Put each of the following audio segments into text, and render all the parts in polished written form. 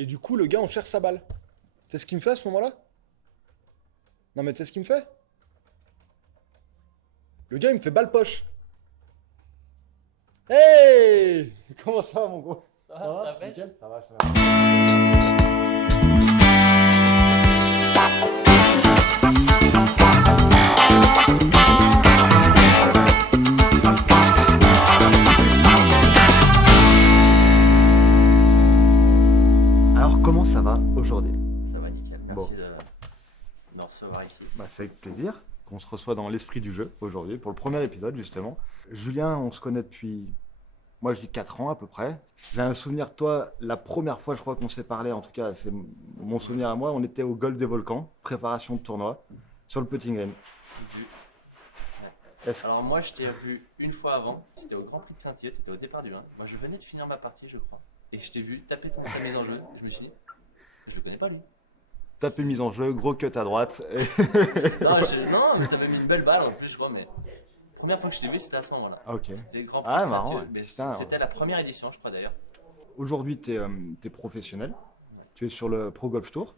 Et du coup, le gars, on cherche sa balle. Tu sais ce qu'il me fait à ce moment-là? Non, mais tu sais ce qu'il me fait? Le gars, il me fait balle poche. Hey! Comment ça va, mon gros? Ça va, la pêche? Nickel. Ça va, ça va. Alors, comment ça va aujourd'hui? Ça va nickel, merci Bon. de me recevoir ici. Bah, c'est avec plaisir qu'on se reçoit dans l'esprit du jeu aujourd'hui pour le premier épisode justement. Julien, on se connaît depuis, moi je dis 4 ans à peu près. J'ai un souvenir de toi, la première fois je crois qu'on s'est parlé, en tout cas c'est mon souvenir à moi, on était au Golfe des Volcans, préparation de tournoi, sur le putting green. Vu. Est-ce- Alors moi je t'ai vu une fois avant, c'était au Grand Prix de Saint-Yves, t'étais au départ du 1. Moi je venais de finir ma partie je crois. Et je t'ai vu taper ta mise en jeu, je me suis dit, je le connais pas lui. Tapé mise en jeu, gros cut à droite. Et... Non, mais t'avais mis une belle balle en plus je crois, mais la première fois que je t'ai vu c'était à ce moment-là. Ok. C'était le Grand Prix Ah, de marrant, Saint-Yves, ouais. mais Putain, c'était la première édition je crois d'ailleurs. Aujourd'hui tu es professionnel, tu es sur le Pro Golf Tour.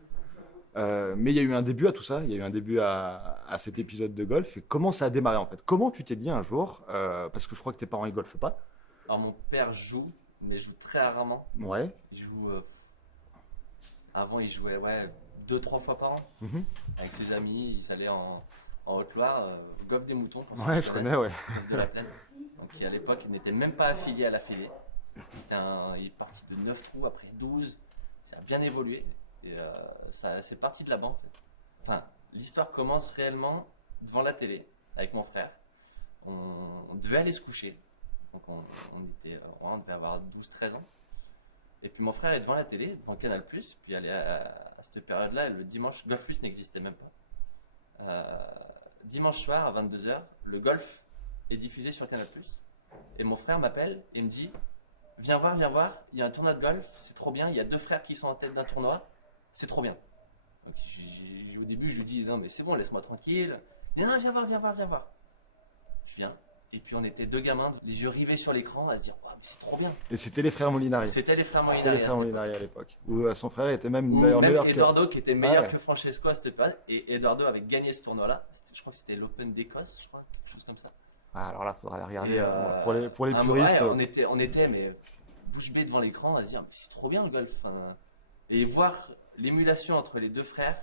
Mais il y a eu un début à tout ça, il y a eu un début à cet épisode de golf. Et comment ça a démarré en fait? Comment tu t'es dit un jour, parce que je crois que tes parents ils golfent pas. Alors mon père joue, mais joue très rarement. Ouais. Il joue. Avant, il jouait 2-3 fois par an Mhm. avec ses amis. Ils allaient en Haute-Loire, Golfe des Moutons. pour ceux Ouais, qui je connaissent, connais, ouais. Golfe de la Plaine. Donc, qui, à l'époque, il n'était même pas affilié à l'affilié. Il est parti de 9 trous, après 12. Ça a bien évolué. Et c'est parti de là-bas, en fait. Enfin, l'histoire commence réellement devant la télé avec mon frère. On devait aller se coucher. Donc, on devait avoir 12-13 ans. Et puis mon frère est devant la télé, devant Canal+, puis à cette période-là, le dimanche, Golf Plus n'existait même pas. Dimanche soir à 22h, le golf est diffusé sur Canal+. Et mon frère m'appelle et me dit, viens voir, il y a un tournoi de golf, c'est trop bien, il y a 2 frères qui sont en tête d'un tournoi, c'est trop bien. Donc, au début, je lui dis, non mais c'est bon, laisse-moi tranquille. Il dit, non, viens voir. Je viens. Et puis on était 2 gamins, les yeux rivés sur l'écran, à se dire, oh, mais c'est trop bien. Et c'était les frères Molinari. C'était les frères C'était les Molinari. frères Molinari à l'époque. Où son frère était même Ou d'ailleurs même meilleur Eduardo qui était meilleur Ah ouais. que Francesco à cette époque. Et Eduardo avait gagné ce tournoi-là. Je crois que c'était l'Open d'Écosse, je crois, quelque chose comme ça. Ah, alors là, faudra aller regarder. Et, Pour les un puristes. moment, ouais, on était mais bouche bée devant l'écran à se dire, mais c'est trop bien le golf. Hein. Et voir l'émulation entre les 2 frères,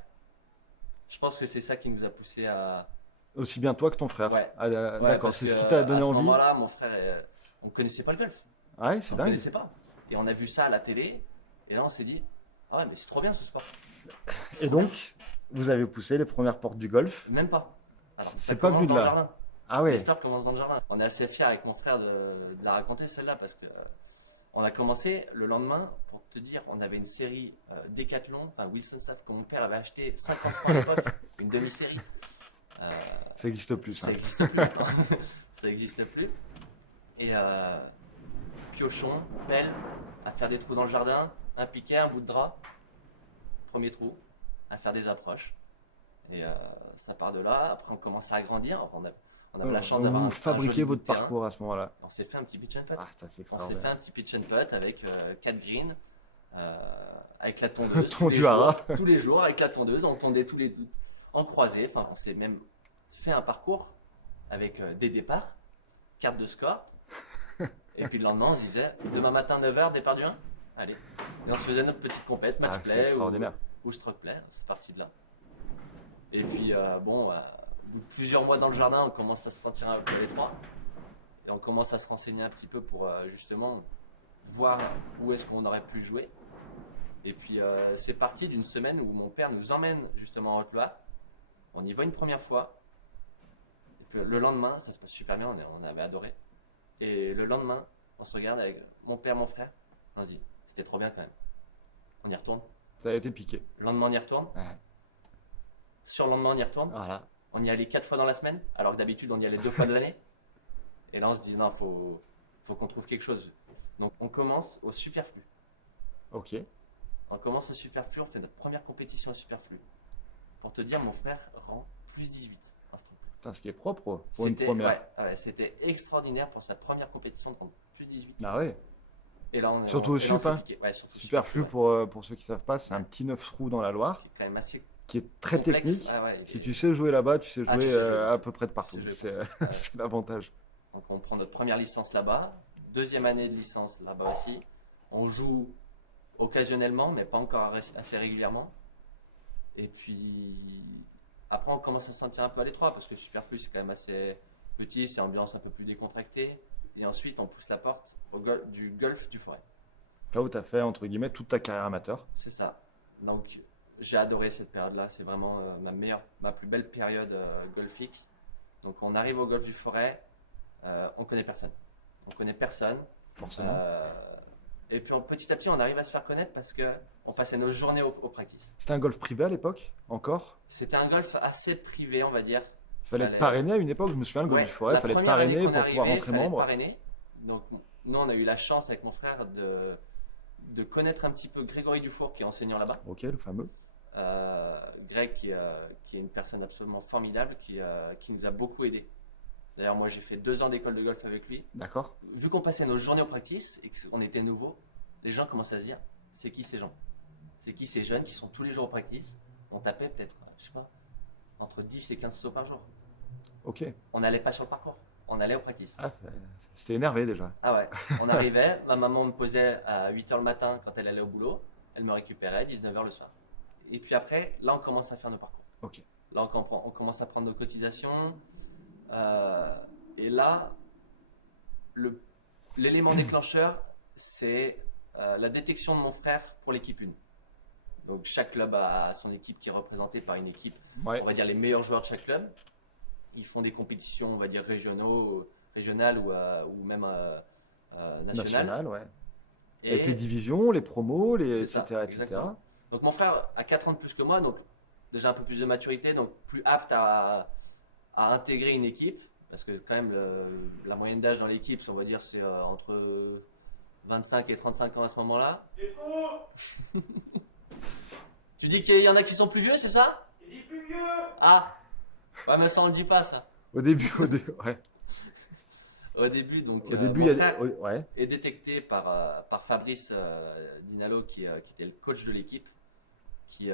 je pense que c'est ça qui nous a poussé à. Aussi bien toi que ton frère. Ouais. Ah, Ouais, d'accord, parce c'est ce que, qui t'a donné à ce envie. moment-là, mon frère, on connaissait pas le golf. Ouais, c'est On dingue. connaissait pas. Et on a vu ça à la télé. Et là, on s'est dit, ah ouais, mais c'est trop bien ce sport. Et donc, vous avez poussé les premières portes du golf. Même pas. Alors, C'est ça pas commence venu de dans le là. jardin. Ah ouais. L'histoire commence dans le jardin. On est assez fiers avec mon frère de la raconter celle-là parce que on a commencé le lendemain, pour te dire, on avait une série Decathlon, enfin Wilson Staff que mon père avait acheté 50 francs à l'époque, une demi-série. Ça n'existe plus. Ça hein. n'existe plus maintenant. Ça n'existe plus. Et piochon, pelle, à faire des trous dans le jardin, un piquet, un bout de drap, premier trou, à faire des approches. Et ça part de là. Après, on commence à agrandir. On avait la chance d'avoir Vous un fabriquez joli bout votre de terrain. parcours à ce moment-là. On s'est fait un petit pitch and putt. Ah, ça c'est On s'est fait extraordinaire. un petit pitch and putt avec 4 greens, avec la tondeuse tous, Tondu les à jours, ras. tous les jours avec la tondeuse. On tondait tous les doutes en croisée. Enfin, on s'est même fait un parcours avec des départs, carte de score. Et puis le lendemain, on se disait demain matin 9h, départ du 1. Allez. Et on se faisait notre petite compète, match Ah, c'est play extraordinaire. ou stroke play. C'est parti de là. Et puis au bout de plusieurs mois dans le jardin, on commence à se sentir un peu à l'étroit. Et on commence à se renseigner un petit peu pour justement voir où est-ce qu'on aurait pu jouer. Et puis c'est parti d'une semaine où mon père nous emmène justement en Haute-Loire. On y va une première fois. Et puis le lendemain, ça se passe super bien, on avait adoré. Et le lendemain, on se regarde avec mon père, mon frère. On se dit, c'était trop bien quand même. On y retourne. Ça a été piqué. Le lendemain, on y retourne. Ouais. Sur le lendemain, on y retourne. Voilà. On y allait 4 fois dans la semaine, alors que d'habitude, on y allait 2 fois de l'année. Et là, on se dit, non, faut qu'on trouve quelque chose. Donc, on commence au superflu. Ok. On commence au superflu, on fait notre première compétition au superflu. Pour te dire, mon frère rend plus 18 en stroke. Putain, ce qui est propre pour une C'était première. ouais, c'était extraordinaire pour sa première compétition de rendre plus 18. Ah ouais. Et là, on est Surtout au et là, on sup, s'est hein. piqué. Ouais, surtout Superflu ouais. pour ceux qui savent pas, c'est un petit 9 trous dans la Loire Qui est quand même assez qui est très complexe. technique. Ouais, Si tu sais jouer là-bas, tu sais Ah, jouer tu sais jouer, à peu près de tu partout. sais jouer C'est partout. Ouais. c'est l'avantage. Donc on prend notre première licence là-bas, deuxième année de licence là-bas aussi. On joue occasionnellement, mais pas encore assez régulièrement. Et puis après on commence à se sentir un peu à l'étroit parce que Superflu c'est quand même assez petit, c'est ambiance un peu plus décontractée. Et ensuite on pousse la porte du golf du Forêt. Là où tu as fait, entre guillemets, toute ta carrière amateur. C'est ça. Donc j'ai adoré cette période-là, c'est vraiment ma plus belle période golfique. Donc on arrive au golf du Forêt, on connaît personne. On connaît personne. Forcément. Et puis petit à petit, on arrive à se faire connaître parce que on passait nos journées au practice. C'était un golf privé à l'époque, encore. C'était un golf assez privé, on va dire. Il fallait être parrainé à une époque, je me souviens, le golf Ouais, du Forêt, la il fallait être première année parrainé qu'on pour est pouvoir arrivé, rentrer fallait être membre. parrainé. Donc nous, on a eu la chance avec mon frère de connaître un petit peu Grégory Dufour qui est enseignant là-bas. Ok, le fameux. Greg qui est une personne absolument formidable qui nous a beaucoup aidés. D'ailleurs, moi j'ai fait 2 ans d'école de golf avec lui. D'accord. Vu qu'on passait nos journées au practice et qu'on était nouveaux, les gens commençaient à se dire c'est qui ces gens? C'est qui ces jeunes qui sont tous les jours au practice? On tapait peut-être, je sais pas, entre 10 et 15 sauts par jour. Ok. On n'allait pas sur le parcours, on allait au practice. Ah, c'était énervé déjà. Ah ouais, on arrivait, ma maman me posait à 8h le matin quand elle allait au boulot, elle me récupérait 19h le soir. Et puis après, là on commence à faire nos parcours. Ok. Là on commence à prendre nos cotisations. Et là, l'élément déclencheur, c'est la détection de mon frère pour l'équipe 1. Donc chaque club a son équipe qui est représentée par une équipe, Ouais. on va dire les meilleurs joueurs de chaque club. Ils font des compétitions, on va dire régionales ou même nationales. National, ouais. Et Avec les divisions, les promos, C'est etc., ça, etc. exactement. Donc mon frère a 4 ans de plus que moi, donc déjà un peu plus de maturité, donc plus apte à intégrer une équipe, parce que quand même la moyenne d'âge dans l'équipe, on va dire, c'est entre 25 et 35 ans à ce moment-là. C'est faux. Tu dis qu'il y en a qui sont plus vieux, c'est ça? Il dit plus vieux. Ah, ouais, mais ça on le dit pas ça. Au début, ouais. Au début, donc Au début, mon il y a frère ouais. est détecté par Fabrice Dinalo qui était le coach de l'équipe, qui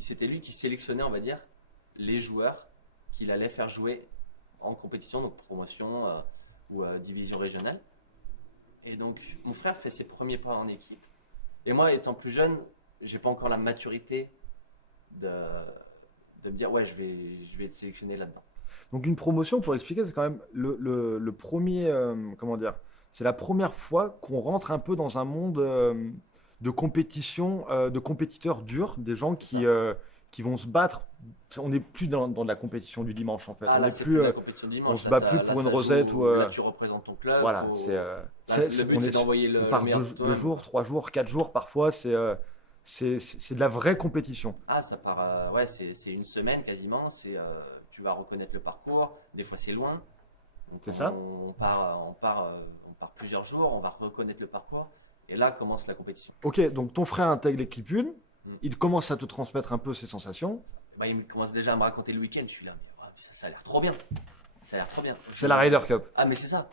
c'était lui qui sélectionnait, on va dire, les joueurs qu'il allait faire jouer en compétition, donc promotion ou division régionale. Et donc mon frère fait ses premiers pas en équipe. Et moi, étant plus jeune, j'ai pas encore la maturité de me dire ouais, je vais être sélectionné là-dedans. Donc une promotion, pour expliquer, c'est quand même le premier, comment dire, c'est la première fois qu'on rentre un peu dans un monde de compétition, de compétiteurs durs, des gens qui vont se battre. On n'est plus dans de la compétition du dimanche en fait. Ah, on là, n'est c'est plus, la compétition du dimanche. on se Là, bat ça- plus là, pour une ça rosette joue, ou là, tu représentes ton club. voilà. faut- C'est, Là, c'est- le but, on c'est est- d'envoyer on le part meilleur de 2 toi-même. jours, 3 jours, 4 jours parfois. C'est de la vraie compétition. Ah, ça part, ouais, c'est une semaine quasiment. Tu vas reconnaître le parcours. Des fois, c'est loin. Donc, C'est ça. On part plusieurs jours. On va reconnaître le parcours. Et là commence la compétition. Ok, donc ton frère intègre l'équipe 1, il commence à te transmettre un peu ses sensations. Bah, il commence déjà à me raconter le week-end. Je suis là, mais, ouais, ça a l'air trop bien. Ça a l'air trop bien. C'est la Ryder Cup. Ah, mais c'est ça.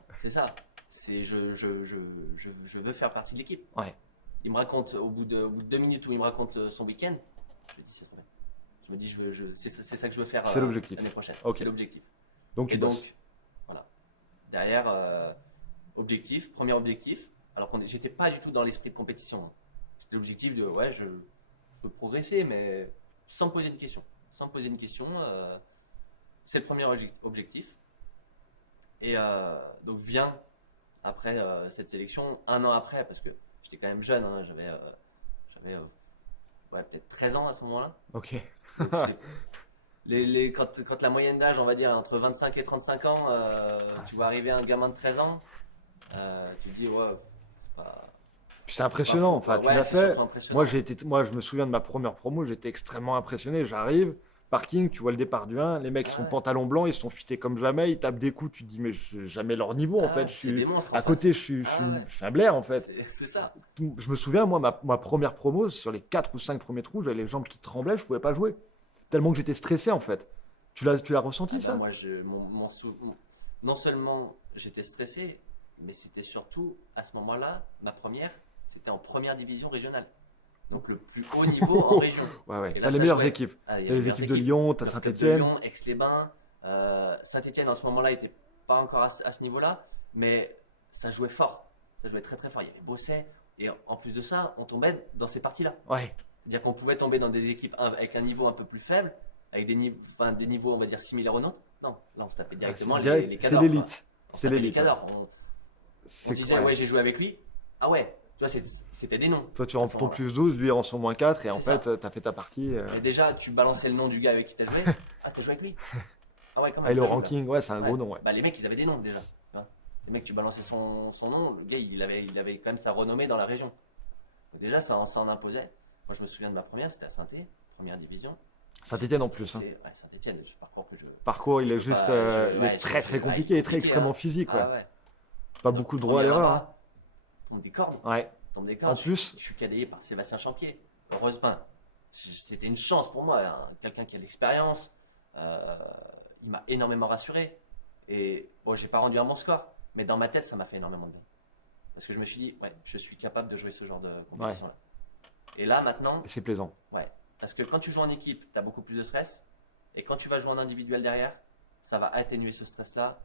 Je veux faire partie de l'équipe. Ouais. Il me raconte, au bout de 2 minutes où il me raconte son week-end, je me dis c'est trop bien. Je me dis c'est ça que je veux faire C'est l'objectif. l'année prochaine. Ok. C'est l'objectif. Donc tu Et bosses. donc, voilà. Derrière, premier objectif, alors que j'étais pas du tout dans l'esprit de compétition. C'était l'objectif de, ouais, je peux progresser, mais sans me poser de questions. Sans me poser une question, c'est le premier objectif. Et donc vient, après cette sélection, 1 an après, parce que j'étais quand même jeune, hein, j'avais ouais, peut-être 13 ans à ce moment-là. Ok. Donc, quand la moyenne d'âge, on va dire, est entre 25 et 35 ans, tu vois arriver un gamin de 13 ans, tu te dis, ouais, Puis c'est impressionnant. pas fou, Enfin, quoi. tu l'as c'est fait. surtout impressionnant. Moi, je me souviens de ma première promo, j'étais extrêmement impressionné. J'arrive, parking, tu vois le départ du 1, les mecs Ah sont ouais. pantalon blanc, ils sont fités comme jamais, ils tapent des coups, tu te dis, mais j'ai jamais leur niveau en Ah, fait. Je c'est suis des monstres, en à face. côté, je suis Ah ouais. un blaire en fait. C'est ça. Je me souviens, moi, ma première promo, sur les 4 ou 5 premiers trous, j'avais les jambes qui tremblaient, je pouvais pas jouer. Tellement que j'étais stressé en fait. Tu l'as ressenti Ah bah, ça? moi, non seulement j'étais stressé, mais c'était surtout, à ce moment-là, ma première, c'était en première division régionale. Donc le plus haut niveau en région. Ouais. Et là, T'as les ça meilleures jouait. équipes. Ah, il y T'as a les meilleures équipes de Lyon, t'as Le Club de Saint-Etienne. Lyon, Aix-les-Bains. Saint-Etienne, en ce moment-là, n'était pas encore à ce niveau-là, mais ça jouait fort. Ça jouait très très fort. Il y avait Bosset. Et en plus de ça, on tombait dans ces parties-là. Ouais. C'est-à-dire qu'on pouvait tomber dans des équipes avec un niveau un peu plus faible, avec des niveaux, on va dire, similaires aux nôtres. Non, là, on se tapait directement les C'est cadors. l'élite. On se C'est tapait les l'élite. cadors. On C'est se disait, quoi, ouais, j'ai joué avec lui. Ah ouais, tu vois, c'était des noms. Toi, tu à rentres ce ton moment-là. plus 12, lui il rentre son moins 4, et en C'est fait, t'as fait ta partie. Et déjà, tu balançais le nom du gars avec qui t'as joué. Ah, t'as joué avec lui. Ah ouais, quand même. Ah, et le ça joue, là. ranking, ouais, c'est un gros Ouais. nom, ouais. Bah, les mecs, ils avaient des noms déjà. Tu vois. Les mecs, tu balançais son nom, le gars, il avait quand même sa renommée dans la région. Donc déjà, ça en imposait. Moi, je me souviens de ma première, c'était à Saint-Étienne, première division. Saint-Etienne en plus. Hein. Ouais, Saint-Étienne, le parcours que je. Parcours, il est je peux juste pas- il ouais, est très très ouais, compliqué et très compliqué, extrêmement hein. physique, ouais. Ah ouais. Pas Donc, beaucoup de droit à premier l'erreur. là-bas, tombe des cordes. Hein. Ouais. Tombe des En cordes. plus- Je suis cadré par Sébastien Champier. Heureusement, c'était une chance pour moi. Hein. Quelqu'un qui a de l'expérience. Il m'a énormément rassuré. Et bon, j'ai pas rendu un bon score. Mais dans ma tête, ça m'a fait énormément de bien. Parce que je me suis dit, ouais, je suis capable de jouer ce genre de compétition-là. Et là, maintenant, Et c'est plaisant. ouais. Parce que quand tu joues en équipe, tu as beaucoup plus de stress. Et quand tu vas jouer en individuel derrière, ça va atténuer ce stress-là.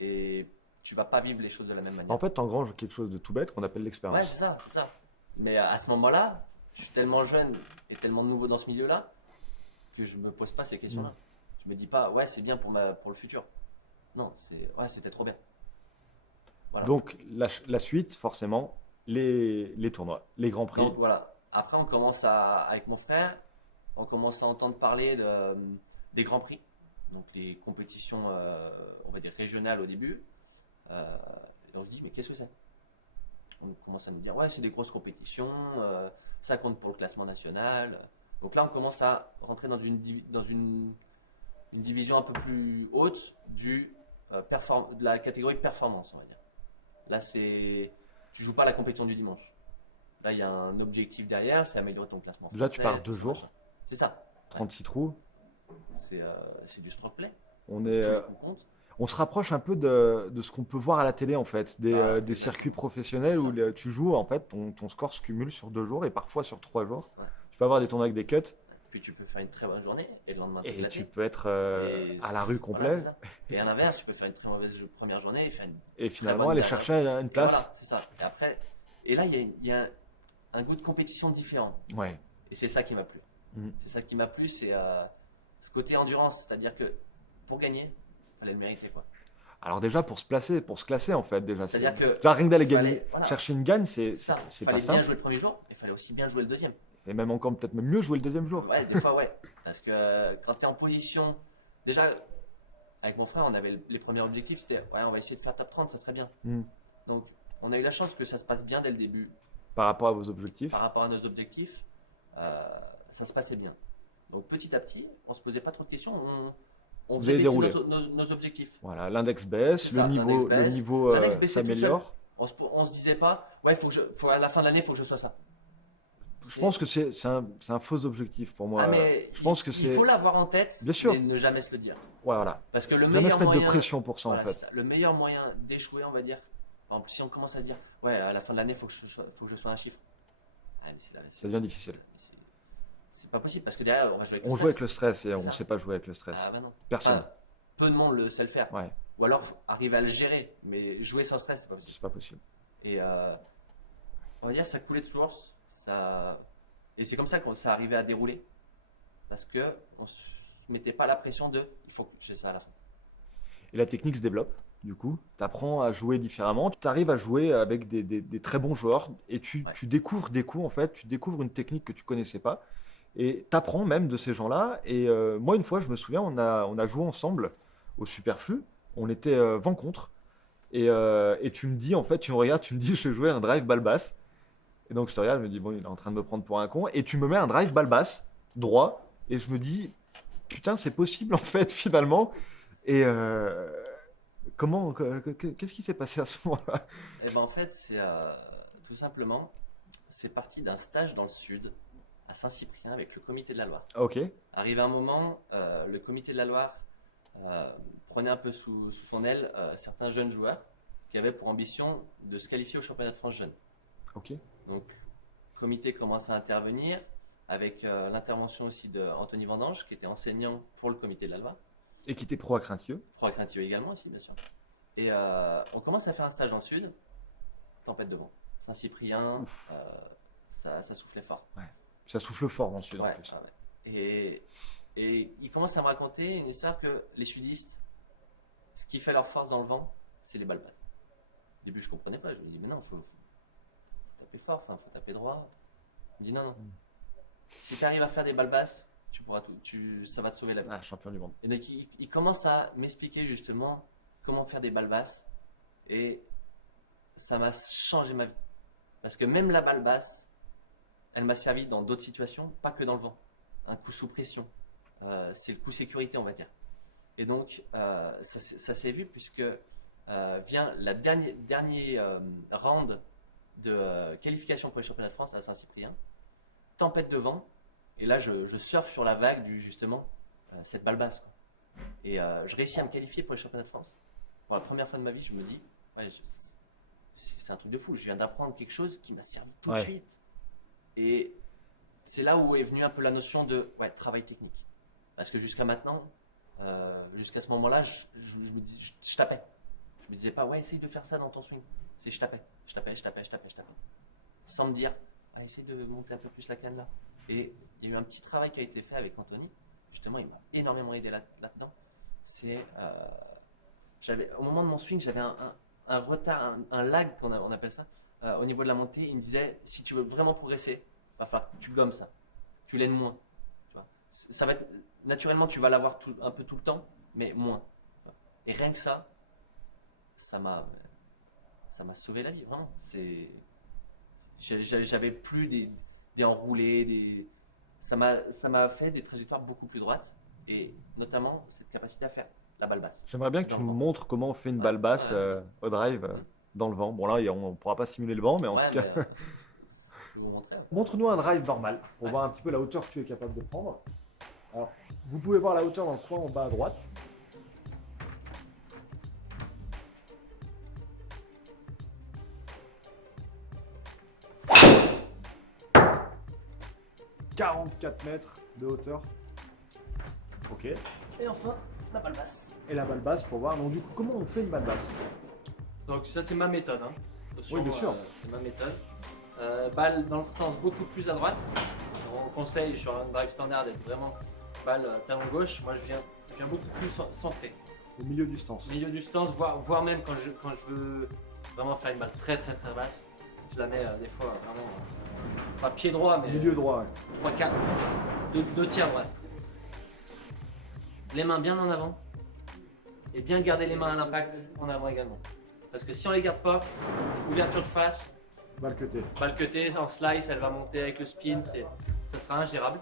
Et tu vas pas vivre les choses de la même manière. En fait, t'engranges quelque chose de tout bête qu'on appelle Ouais, l'expérience. c'est ça, c'est ça. Mais à ce moment-là, je suis tellement jeune et tellement nouveau dans ce milieu-là que je me pose pas ces questions-là. Je me dis pas, ouais, c'est bien pour le futur. Non, ouais, c'était trop bien. Voilà. Donc, la suite, forcément, les tournois, les grands prix. Donc voilà. Après, avec mon frère, on commence à entendre parler des grands prix. Donc les compétitions, on va dire régionales au début. Et on se dit, mais qu'est-ce que c'est? On commence à nous dire, ouais, c'est des grosses compétitions, ça compte pour le classement national. Donc là, on commence à rentrer dans une division un peu plus haute de la catégorie performance, on va dire. Là, tu joues pas la compétition du dimanche. Là, il y a un objectif derrière, c'est améliorer ton classement. Déjà, tu français, pars 2 tout ça, jours. machin. C'est ça. 36 trous. C'est du stroke play. On Tous est, les coups comptent. on se rapproche un peu de ce qu'on peut voir à la télé, en fait, des Exactement. circuits professionnels C'est ça. où tu joues, en fait, ton score se cumule sur 2 jours et parfois sur 3 jours. Ouais. Tu peux avoir des tournois avec des cuts Puis tu peux faire une très bonne journée et le lendemain et t'éclater. tu peux être Et à la rue voilà, complet c'est ça. Et à l'inverse, tu peux faire une très mauvaise première journée et faire une et finalement bonne aller dernière. chercher une place. Voilà, c'est ça. Et après, là, il y a un goût de compétition différent. Ouais. Et c'est ça qui m'a plu. Mhm. C'est ça qui m'a plu, c'est ce côté endurance. C'est-à-dire que pour gagner, il fallait le mériter, quoi. Alors déjà pour se classer en fait déjà. C'est-à-dire que Déjà, rien que d'aller fallait- gagner, voilà. chercher une gagne, c'est ça. c'est Il pas fallait bien simple. jouer le premier jour, et il fallait aussi bien jouer le deuxième. Et même encore peut-être même mieux jouer le deuxième jour. Ouais, des fois, ouais. Parce que quand tu es en position, déjà, avec mon frère, on avait les premiers objectifs, c'était, ouais, on va essayer de faire top 30, ça serait bien. Mhm. Donc, on a eu la chance que ça se passe bien dès le début. Par rapport à vos objectifs. Par rapport à nos objectifs, ça se passait bien. Donc, petit à petit, on se posait pas trop de questions, on Vous faisait avez baisser déroulé. nos objectifs. Voilà, l'index baisse, C'est le ça, niveau, l'index baisse. le niveau L'index baissait tout s'améliore. On se disait pas, ouais, à la fin de l'année, il faut que je sois ça. Je pense que c'est un faux objectif pour moi. Ah, mais je pense que il c'est faut l'avoir en tête, Bien sûr. mais ne jamais se le dire. ouais, voilà. Parce que le Jamais meilleur se mettre de moyen, pression pour ça voilà, en fait. c'est ça. Le meilleur moyen d'échouer, on va dire, par exemple, si on commence à se dire, ouais, à la fin de l'année, faut que je sois un chiffre. Ah, mais Ça devient difficile. c'est pas possible parce que derrière, on va jouer avec On le joue avec stress. le stress et on C'est ne ça. sait pas jouer avec le stress. Ah, bah non. Personne. Enfin, peu de monde le sait le faire. Ouais, Ou alors arriver à le gérer, mais jouer sans stress, c'est pas possible. c'est pas possible. Et on va dire, ça coulait de source. Et c'est comme ça que ça arrivait à dérouler. Parce que on se mettait pas la pression de il faut que j'ai ça à la fin. Et la technique se développe, du coup. Tu apprends à jouer différemment. Tu arrives à jouer avec des très bons joueurs et tu découvres des coups, en fait. Tu découvres une technique que tu connaissais pas. Et tu apprends même de ces gens-là. Et moi, une fois, je me souviens, on a joué ensemble au Superflu. On était vent contre. Et tu me dis, en fait, tu me regardes, tu me dis, je jouais un drive balle basse. Et donc, je te regarde, je me dis, bon, il est en train de me prendre pour un con. Et tu me mets un drive balle basse, droit. Et je me dis, putain, c'est possible, en fait, finalement. Et qu'est-ce qui s'est passé à ce moment-là? Et ben en fait, c'est tout simplement, c'est parti d'un stage dans le sud, à Saint-Cyprien, avec le comité de la Loire. Ok, Arrivé un moment, le comité de la Loire prenait un peu sous son aile certains jeunes joueurs qui avait pour ambition de se qualifier au championnat de France jeune. Ok. Donc, le comité commence à intervenir avec l'intervention aussi d'Anthony Vendange, qui était enseignant pour le comité de l'ALVA, Et qui était pro à Craintieux. pro à Craintieux également aussi, bien sûr. Et on commence à faire un stage dans le sud, tempête de vent. Saint-Cyprien, ça soufflait fort. Ça souffle fort dans le sud en Ouais, plus. ouais. Et il commence à me raconter une histoire que les sudistes, ce qui fait leur force dans le vent, c'est les balles basses. Au début, je comprenais pas. Je me dis, mais non, faut taper fort, faut taper droit. Il me dit, non. Si tu arrives à faire des balles basses, tu pourras tout, ça va te sauver la vie. Ah, champion du monde. Et donc, il commence à m'expliquer justement comment faire des balles basses. Et ça m'a changé ma vie. Parce que même la balle basse, elle m'a servi dans d'autres situations, pas que dans le vent. Un coup sous pression. C'est le coup sécurité, on va dire. Et donc, ça s'est vu puisque vient la dernier round de qualification pour les championnats de France à Saint-Cyprien. Tempête de vent. Et là, je surfe sur la vague justement, cette balle basse. Quoi. Et je réussis à me qualifier pour les championnats de France. Pour la première fois de ma vie, je me dis, ouais, c'est un truc de fou. Je viens d'apprendre quelque chose qui m'a servi tout de suite. Et c'est là où est venue un peu la notion de travail technique. Parce que jusqu'à maintenant, jusqu'à ce moment-là, je tapais. Je me disais pas, essaye de faire ça dans ton swing. C'est je tapais. Sans me dire, essaye de monter un peu plus la canne là. Et il y a eu un petit travail qui a été fait avec Anthony. Justement, il m'a énormément aidé là-dedans. Au moment de mon swing, j'avais un retard, un lag, on appelle ça, au niveau de la montée. Il me disait, si tu veux vraiment progresser, il va falloir que tu gommes ça. Tu l'aides moins. Tu vois. Ça va être, naturellement, tu vas l'avoir un peu tout le temps, mais moins. Et rien que ça m'a sauvé la vie, vraiment. J'avais plus des enroulés, ça m'a fait des trajectoires beaucoup plus droites, et notamment cette capacité à faire la balle basse. J'aimerais bien que Dans tu le me vent. montres comment on fait une balle basse au drive dans le vent. Bon là, on ne pourra pas simuler le vent, mais en tout cas... Mais, je vais vous montrer. Montre-nous un drive normal pour voir un petit peu la hauteur que tu es capable de prendre. Alors, vous pouvez voir la hauteur dans le coin en bas à droite. « 44 mètres de hauteur. » Ok. Et enfin, la balle basse. Et la balle basse pour voir. Donc du coup, comment on fait une balle basse? Donc ça, c'est ma méthode. Hein. Attention, Oui, bien sûr. c'est ma méthode. Balle dans le stance beaucoup plus à droite. On conseille sur un drive standard d'être vraiment balle talon gauche. Moi, je viens beaucoup plus centré. Au milieu du stance. Milieu du stance, voire même quand je veux vraiment faire une balle très très très basse, je la mets des fois vraiment pas pied droit, mais Milieu droit, ouais. 3-4, deux tiers droite. Les mains bien en avant et bien garder les mains à l'impact en avant également. Parce que si on les garde pas, ouverture de face, Balle cutée. balle cutée en slice, elle va monter avec le spin, ça sera ingérable.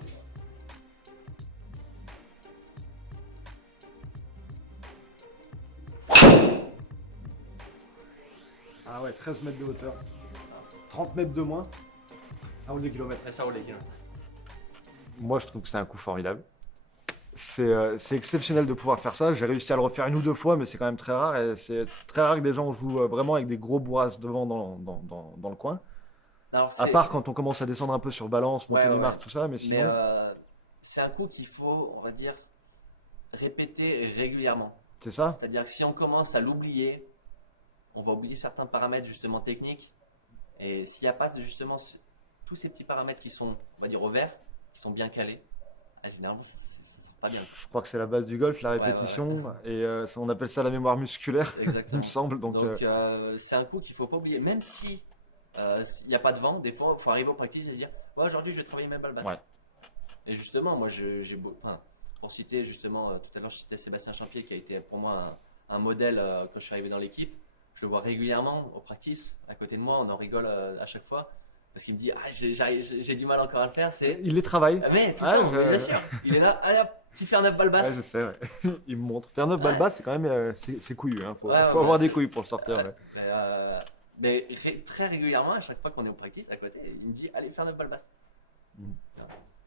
Ah ouais, 13 mètres de hauteur. 30 mètres de moins. Ça roule des kilomètres. Et ça roule les kilomètres. Moi, je trouve que c'est un coup formidable. C'est exceptionnel de pouvoir faire ça. J'ai réussi à le refaire une ou deux fois, mais c'est quand même très rare. Et c'est très rare que des gens jouent vraiment avec des gros bourrasques devant dans le coin. Alors, À part quand on commence à descendre un peu sur balance, monter Ouais, les ouais. marques, tout ça. Mais Mais sinon, c'est un coup qu'il faut, on va dire, répéter régulièrement. c'est ça. C'est-à-dire que si on commence à l'oublier, on va oublier certains paramètres justement techniques. Et s'il n'y a pas justement tous ces petits paramètres qui sont, on va dire, au vert, qui sont bien calés, généralement, ça sort pas bien. Je crois que c'est la base du golf, la Ouais, répétition. Et on appelle ça la mémoire musculaire, il Exactement. me semble. Donc, C'est un coup qu'il ne faut pas oublier. Même si il n'y a pas de vent, des fois, il faut arriver au practice et se dire aujourd'hui, je vais travailler mes balles basses. Ouais. Et justement, moi, pour citer justement, tout à l'heure, je citais Sébastien Champier qui a été pour moi un modèle quand je suis arrivé dans l'équipe. Je le vois régulièrement au practice, à côté de moi, on en rigole à chaque fois. Parce qu'il me dit, j'ai du mal encore à le faire. il les travaille. Mais tout le Ah, temps, bien sûr. Il est là, allez hop, petit faire 9 balles Ouais, basses. je sais, ouais. Il me montre. Faire 9 balles Ouais. basses, c'est quand même c'est couillu. Hein. Faut Ouais, avoir ouais. des couilles pour le sortir. Ouais. Ouais. Mais très régulièrement, à chaque fois qu'on est au practice, à côté, il me dit, allez faire 9 balles basses. Mm.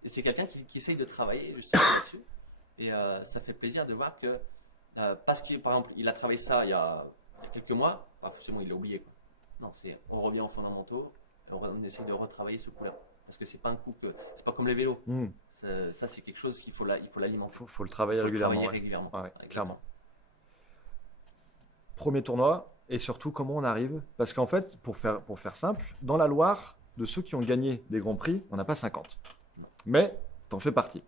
Et c'est quelqu'un qui essaye de travailler justement là-dessus. Et ça fait plaisir de voir que, parce que par exemple, il a travaillé ça il y a il y a quelques mois, pas forcément il l'a oublié, quoi. Non, on revient aux fondamentaux, et on essaie de retravailler ce coup-là. Parce que c'est pas un coup que. C'est pas comme les vélos. Ça, c'est quelque chose qu'il faut l'alimenter. Faut le travailler régulièrement. Ouais, Ouais, clairement. Premier tournoi, et surtout comment on arrive. Parce qu'en fait, pour faire simple, dans la Loire, de ceux qui ont gagné des grands prix, on n'a pas 50. Mais t'en fais partie.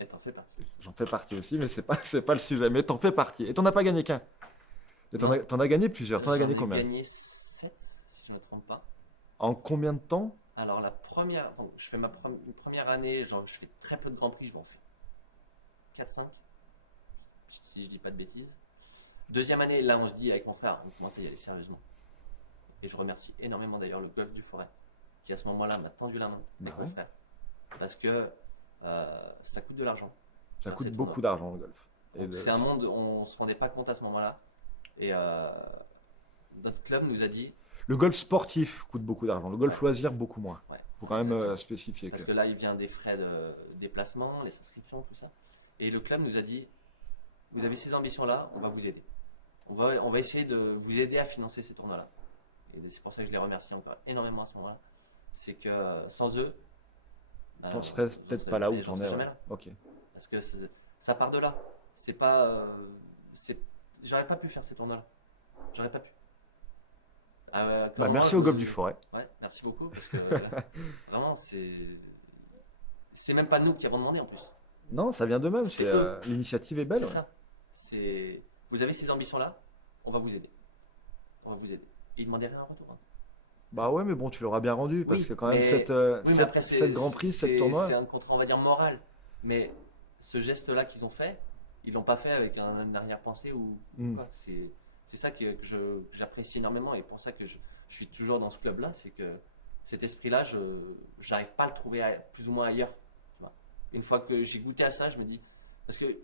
Et t'en fais partie. J'en fais partie aussi, mais c'est pas le sujet. Mais t'en fais partie. Et t'en as pas gagné qu'un. Et t'en as gagné plusieurs. T'en as gagné combien? J'en ai gagné 7, si je ne me trompe pas. En combien de temps? Alors, je fais une première année, genre, je fais très peu de grands prix, je m'en fais 4-5, si je dis pas de bêtises. Deuxième année, là, on se dit avec mon frère, on commence à y aller sérieusement. Et je remercie énormément d'ailleurs le Golf du Forêt, qui à ce moment-là m'a tendu la main avec mon frère. Parce que ça coûte de l'argent. Ça coûte beaucoup d'argent le golf. C'est un monde, on ne se rendait pas compte à ce moment-là. Et notre club nous a dit. Le golf sportif coûte beaucoup d'argent, le golf loisir beaucoup moins. Ouais. Faut quand même spécifier. Parce que là, il vient des frais de déplacement, les inscriptions, tout ça. Et le club nous a dit, vous avez ces ambitions-là, on va vous aider. On va essayer de vous aider à financer ces tournois-là. Et c'est pour ça que je les remercie encore énormément à ce moment-là. C'est que sans eux, t'en serais peut-être pas là où t'en es. Jamais là. Ok. Parce que ça part de là. C'est pas, j'aurais pas pu faire ces tournois-là. J'aurais pas pu. Merci au Golf du Forêt. Ouais, merci beaucoup parce que vraiment c'est même pas nous qui avons demandé en plus. Non, ça vient d'eux-mêmes. L'initiative est belle. C'est ça. Vous avez ces ambitions-là, on va vous aider. On va vous aider. Et ils demandaient rien en retour. Hein. Bah ouais, mais bon, tu l'auras bien rendu parce que quand même cette Grand Prix, cette tournoi. C'est un contrat, on va dire moral. Mais ce geste-là qu'ils ont fait, ils l'ont pas fait avec un arrière-pensée ou quoi. C'est ça que j'apprécie énormément et pour ça que je suis toujours dans ce club-là, c'est que cet esprit-là, je n'arrive pas à le trouver plus ou moins ailleurs. Tu vois. Une fois que j'ai goûté à ça, je me dis, parce qu'il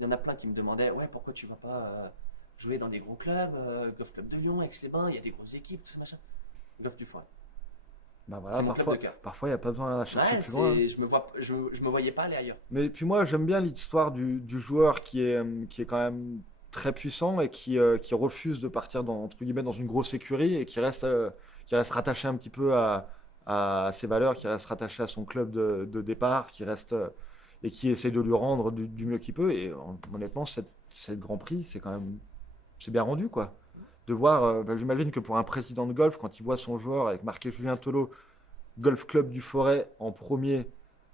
y en a plein qui me demandaient, ouais, pourquoi tu ne vas pas jouer dans des gros clubs, Golf Club de Lyon, Aix-les-Bains, il y a des grosses équipes, tout ce machin. Golf du Forêt. Bah voilà, parfois il n'y a pas besoin de chercher plus loin. Je me voyais pas aller ailleurs. Mais puis moi, j'aime bien l'histoire du joueur qui est quand même très puissant et qui refuse de partir entre guillemets dans une grosse écurie et qui reste rattaché un petit peu à ses valeurs, qui reste rattaché à son club de départ, et qui essaie de lui rendre du mieux qu'il peut. Et honnêtement, cette Grand Prix, c'est bien rendu quoi. De voir, j'imagine que pour un président de golf, quand il voit son joueur avec marqué Julien Tolo, Golf Club du Forêt en premier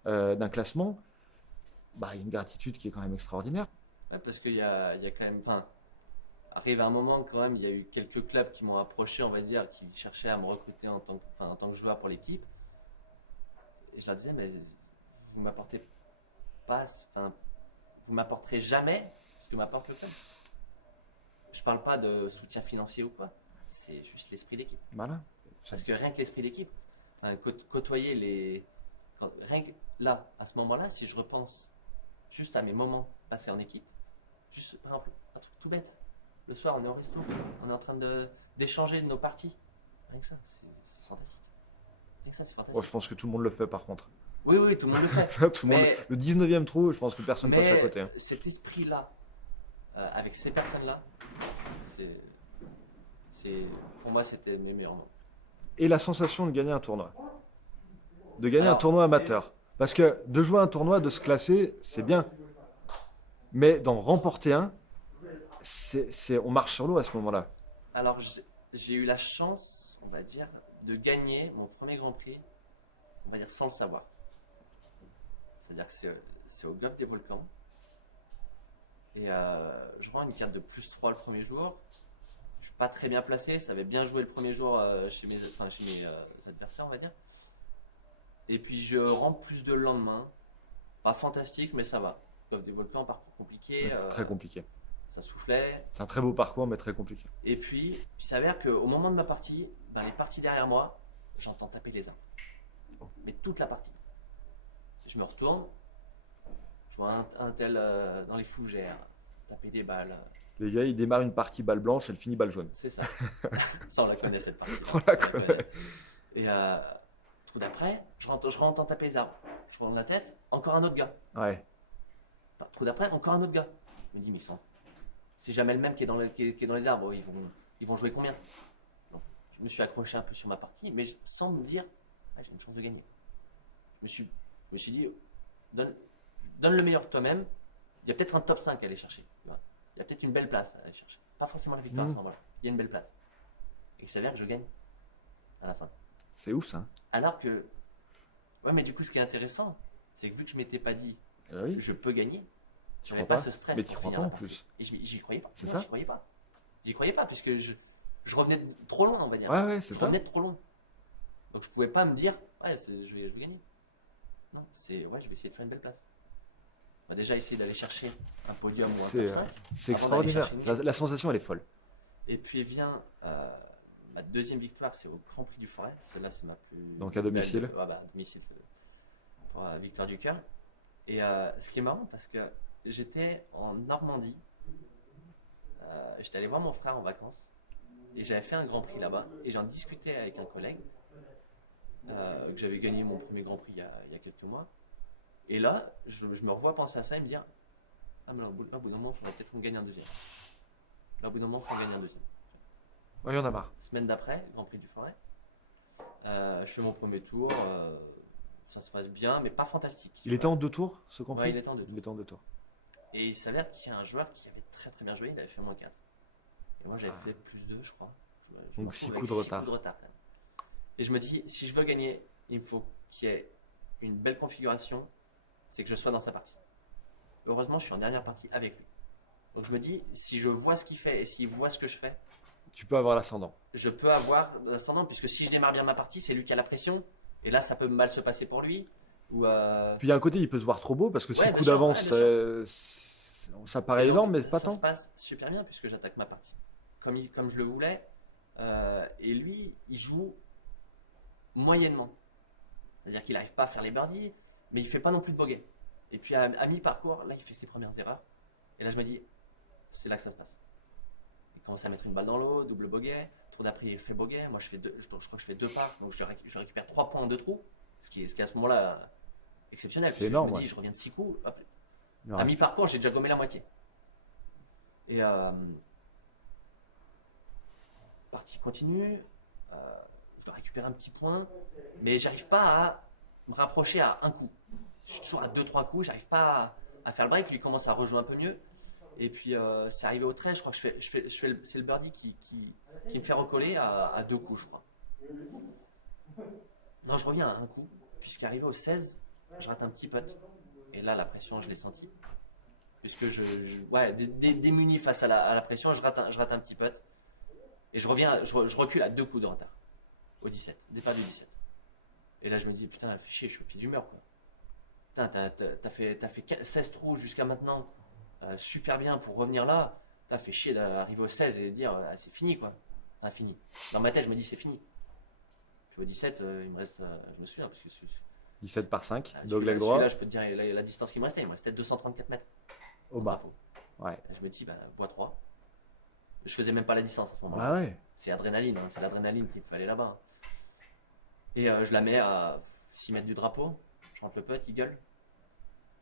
d'un classement, bah, il y a une gratitude qui est quand même extraordinaire. Ouais, parce qu'il y a quand même, arrive à un moment quand même, il y a eu quelques clubs qui m'ont approché, on va dire, qui cherchaient à me recruter en tant que joueur pour l'équipe. Et je leur disais, mais vous m'apportez pas, vous m'apporterez jamais ce que m'apporte le club. Je parle pas de soutien financier ou quoi, c'est juste l'esprit d'équipe. Voilà. Parce que rien que l'esprit d'équipe, côtoyer rien que là, à ce moment-là, si je repense juste à mes moments passés en équipe, juste par exemple, un truc tout bête. Le soir, on est au resto, on est en train d'échanger de nos parties. Rien que ça, c'est fantastique. Rien que ça, c'est fantastique. Oh, je pense que tout le monde le fait par contre. Oui, tout le monde le fait. Le 19e trou, je pense que personne ne passe à côté. Hein. Cet esprit-là, avec ces personnes-là, pour moi, c'était mes meilleurs moments. Et la sensation de gagner un tournoi. De gagner un tournoi amateur. Parce que de jouer un tournoi, de se classer, c'est bien. Mais d'en remporter un, on marche sur l'eau à ce moment-là. Alors, j'ai eu la chance, on va dire, de gagner mon premier Grand Prix, on va dire, sans le savoir. C'est-à-dire que c'est au Golf des Volcans. Et je rends une carte de +3 le premier jour. Je suis pas très bien placé, ça avait bien joué le premier jour chez mes adversaires, on va dire. Et puis je rends +2 le lendemain. Pas fantastique, mais ça va. Golf des Volcans, parcours compliqué. Très compliqué. Ça soufflait. C'est un très beau parcours, mais très compliqué. Et puis, il s'avère qu'au moment de ma partie, les parties derrière moi, j'entends taper les arbres. Mais toute la partie. Je me retourne, je vois un tel dans les fougères, taper des balles. Les gars, ils démarrent une partie balle blanche, elle finit balle jaune. C'est ça. Ça, on la connaît cette partie. On la connaît. Et trou d'après, je rentre taper les arbres. Je tourne la tête, encore un autre gars. Ouais. Trou d'après, encore un autre gars. Je me dis, mais c'est jamais le même qui est dans les arbres. Ils vont jouer combien? Donc, je me suis accroché un peu sur ma partie, mais sans me dire, ah, j'ai une chance de gagner. Je me suis dit, donne le meilleur de toi-même. Il y a peut-être un top 5 à aller chercher. Tu vois. Il y a peut-être une belle place à aller chercher. Pas forcément la victoire à ce moment-là. Il y a une belle place. Et il s'avère que je gagne à la fin. C'est ouf ça. Alors que, ouais, mais du coup, ce qui est intéressant, c'est que vu que je m'étais pas dit, Oui. je peux gagner, Tu j'avais crois pas pas ce stress Mais pour tu crois finir pas la en partie. plus. Et j'y croyais pas. C'est Non, ça. J'y croyais pas. J'y croyais pas puisque je revenais de trop loin, on va dire. Ouais, c'est Je ça. revenais de trop loin. Donc je pouvais pas me dire, ouais, je vais gagner. Non, ouais, je vais essayer de faire une belle place. On va déjà essayer d'aller chercher un podium ou un C'est top 5. c'est Avant d'aller extraordinaire. chercher une La sensation, elle est folle. Et puis vient ma deuxième victoire, c'est au Grand Prix du Forêt. Celle-là, c'est ma plus. Donc à domicile. Ouais, bah, à domicile, c'est pour Victoire du Cœur. Et ce qui est marrant, parce que j'étais en Normandie. J'étais allé voir mon frère en vacances. Et j'avais fait un Grand Prix là-bas. Et j'en discutais avec un collègue. Que j'avais gagné mon premier Grand Prix il y a quelques mois. Et là, je me revois penser à ça et me dire, ah, mais là, au bout d'un moment, il faudrait peut-être qu'on gagne un deuxième. Là, au bout d'un moment, il faut qu'on gagne un deuxième. Ouais, il y en a marre. Semaine d'après, Grand Prix du Forêt, je fais mon premier tour, ça se passe bien, mais pas fantastique. Il était en 2 tours, ce compris. Ouais, il était en 2 tours. Il était en 2 tours. Et il s'avère qu'il y a un joueur qui avait très très bien joué, il avait fait moins 4. Et moi j'avais fait plus 2, je crois. Je me Donc, retrouve 6 avec coups de retard. quand même. Et je me dis, si je veux gagner, il me faut qu'il y ait une belle configuration, c'est que je sois dans sa partie. Heureusement, je suis en dernière partie avec lui. Donc je me dis, si je vois ce qu'il fait et s'il voit ce que je fais, Tu peux avoir l'ascendant. je peux avoir l'ascendant, puisque si je démarre bien ma partie, c'est lui qui a la pression, et là ça peut mal se passer pour lui. Ou Puis il y a un côté, il peut se voir trop beau parce que Ouais, 6 bien coups sûr, d'avance, ouais, bien ça paraît Et donc, énorme, mais pas ça tant. se passe super bien puisque j'attaque ma partie. Comme je le voulais, et lui, il joue moyennement. C'est-à-dire qu'il n'arrive pas à faire les birdies, mais il fait pas non plus de bogey. Et puis à mi-parcours, là il fait ses premières erreurs. Et là je me dis, c'est là que ça se passe. Il commence à mettre une balle dans l'eau, double bogey. Tour d'après il fait bogey. Moi je crois que je fais 2 parts, donc je récupère 3 points en 2 trous. Ce qui est à ce moment-là exceptionnel. C'est parce que énorme, Je me ouais. dis, je reviens de 6 coups. Hop. Il en À reste mi-parcours, j'ai déjà gommé la moitié. Et partie continue. Je dois récupérer un petit point, mais j'arrive pas à me rapprocher à un coup. Je suis toujours à 2-3 coups, j'arrive pas à faire le break. Lui commence à rejouer un peu mieux. Et puis c'est arrivé au 13, je crois que c'est le birdie qui me fait recoller à 2 coups, je crois. Non, je reviens à un coup, puisqu'arrivé au 16, je rate un petit putt. Et là, la pression, je l'ai sentie. Puisque ouais, démuni face à la pression, je rate un petit putt. Et je recule à 2 coups de retard. Au 17, départ du 17. Et là, je me dis, putain, elle fait chier, je suis au pied du mur, quoi. Putain, t'as fait 16 trous jusqu'à maintenant, super bien pour revenir là. T'as fait chier d'arriver au 16 et dire, c'est fini, quoi. Ah, fini. Dans ma tête, je me dis, c'est fini. Puis au 17, il me reste, je me souviens, parce que 17 par 5, ah, dogleg droit, là, je peux te dire la distance qui me restait. Il me restait 234 mètres. au bas. Ouais. Je me dis, bah, bois 3. Je faisais même pas la distance à ce moment-là. Ah ouais. C'est adrénaline, hein, c'est l'adrénaline qu'il fallait là-bas. Et je la mets à 6 mètres du drapeau. Je rentre le putt, il gueule.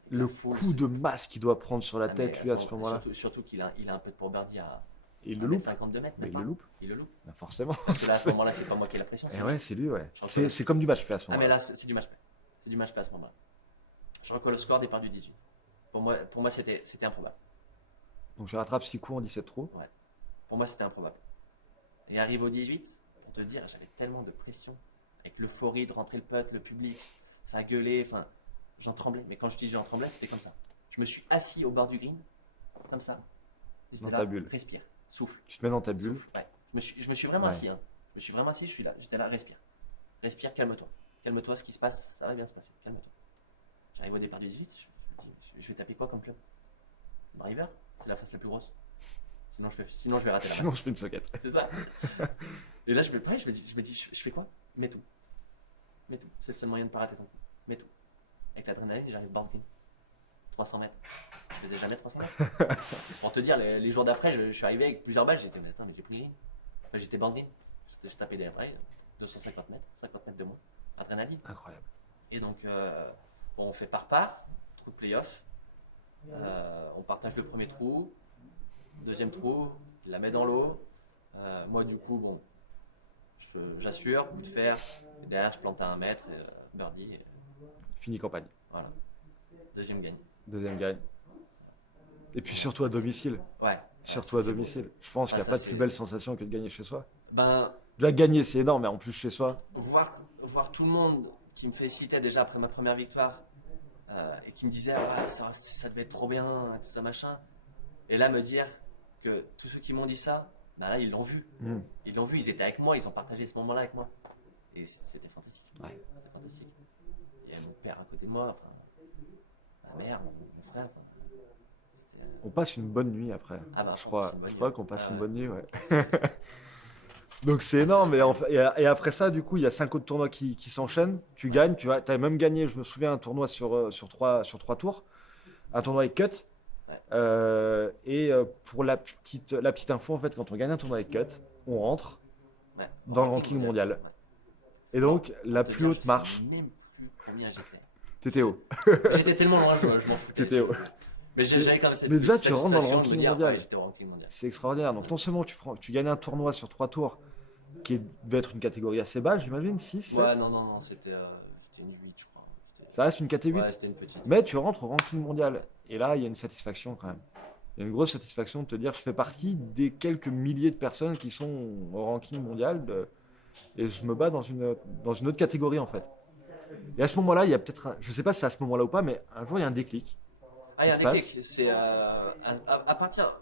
Le La foule, coup de masse qu'il doit prendre sur la Ah, mais tête, lui, à ce moment-là. Surtout qu'il a un peu pour birdie à Il le loupe. 52 mètres. Mais même il pas. le loupe. Il le loupe. Bah, forcément. Parce que là, à ce moment-là, c'est pas moi qui ai la pression. Et ouais, c'est lui, ouais. Je reconnais. C'est comme du match play à ce Ah, mais moment-là. là, c'est du match play. C'est du match play à ce moment-là. Je recolle le score, départ du 18. Pour moi c'était improbable. Donc je rattrape 6 coups en 17 trous. Pour moi, c'était improbable. Et arrive au 18, pour te dire, j'avais tellement de pression. Avec l'euphorie de rentrer le putt, le public, ça a gueulé, enfin, j'en tremblais. Mais quand je dis j'en tremblais, c'était comme ça. Je me suis assis au bord du green, comme ça. Et j'étais Dans ta bulle. Respire, souffle. Tu te mets dans ta bulle. Souffle, ouais. Je me suis vraiment Ouais. assis. Hein. Je me suis vraiment assis, je suis là. J'étais là, respire. Respire, calme-toi. Calme-toi, ce qui se passe, ça va bien se passer. Calme-toi. J'arrive au départ du 18, je me dis, je vais taper quoi comme club? Driver? C'est la face la plus grosse. Sinon, je vais rater la Sinon, je fais une socket. c'est ça. Et là, je me dis, je fais quoi? Mets tout. Mets tout. C'est le seul moyen de ne pas rater ton coup. Mets tout. Avec l'adrénaline, j'arrive board green. 300 mètres. Je faisais jamais 300 mètres. Pour te dire, les jours d'après, je suis arrivé avec plusieurs balles. J'étais, mais attends, mais j'ai pris green. Enfin, j'étais board green. Je tapais des vrais. 250 mètres, 50 mètres de moins. Adrénaline. Incroyable. Et donc, bon, on fait par. Trou de playoff. On partage le premier trou. Deuxième trou. Il la met dans l'eau. Moi, du coup, bon, j'assure, coup de fer, et derrière, je plante à 1 mètre, et, birdie, et Fini campagne. voilà. Deuxième gagne. Deuxième gagne. Et puis surtout à domicile. Ouais. Surtout ça, à c'est domicile. Je pense qu'il n'y a ça, pas de c'est- plus belle sensation que de gagner chez soi. Ben, Déjà gagner, c'est énorme, mais en plus chez soi. voir tout le monde qui me félicitait déjà après ma première victoire et qui me disait ouais, ça devait être trop bien, tout ça machin. Et là me dire que tous ceux qui m'ont dit ça, bah là ils l'ont vu. Mm. Ils l'ont vu, ils étaient avec moi, ils ont partagé ce moment-là avec moi. Et c'était fantastique. Ouais. C'était fantastique. Il y a mon père à côté de moi, enfin, ma mère, mon frère. Enfin, c'était, On passe une bonne nuit après. Ah bah, je on crois, passe une bonne je crois nuit. qu'on passe Ah une ouais. bonne nuit, ouais. Donc c'est énorme. Et après ça, du coup, il y a 5 autres tournois qui s'enchaînent. Tu gagnes, tu as même gagné, je me souviens, un tournoi sur 3 tours. Un tournoi avec cut. Ouais. Pour la petite info, en fait, quand on gagne un tournoi avec cut, on rentre Ouais. dans le ranking mondial. Ouais. Et donc, la Pour te plus dire, haute je sais marche, même plus combien j'ai fait. t'étais haut. J'étais tellement loin, je m'en foutais. T'étais haut. Mais j'avais quand même cette Mais déjà, petite tu rentres dans le satisfaction de ranking me dire, mondial. ouais, j'étais au ranking mondial. C'est extraordinaire. Donc, non seulement tu gagnes un tournoi sur 3 tours, devait être une catégorie assez basse, j'imagine, 6, 7. Ouais, non, c'était une 8, je crois. Ça reste une catégorie 8. Ouais, c'était une petite. Mais tu rentres au ranking mondial. Et là, il y a une satisfaction quand même. Il y a une grosse satisfaction de te dire je fais partie des quelques milliers de personnes qui sont au ranking mondial et je me bats dans une autre catégorie en fait. Et à ce moment-là, il y a peut-être, je sais pas si c'est à ce moment-là ou pas, mais un jour il y a un déclic. Ah, il y a un qui se passe. déclic.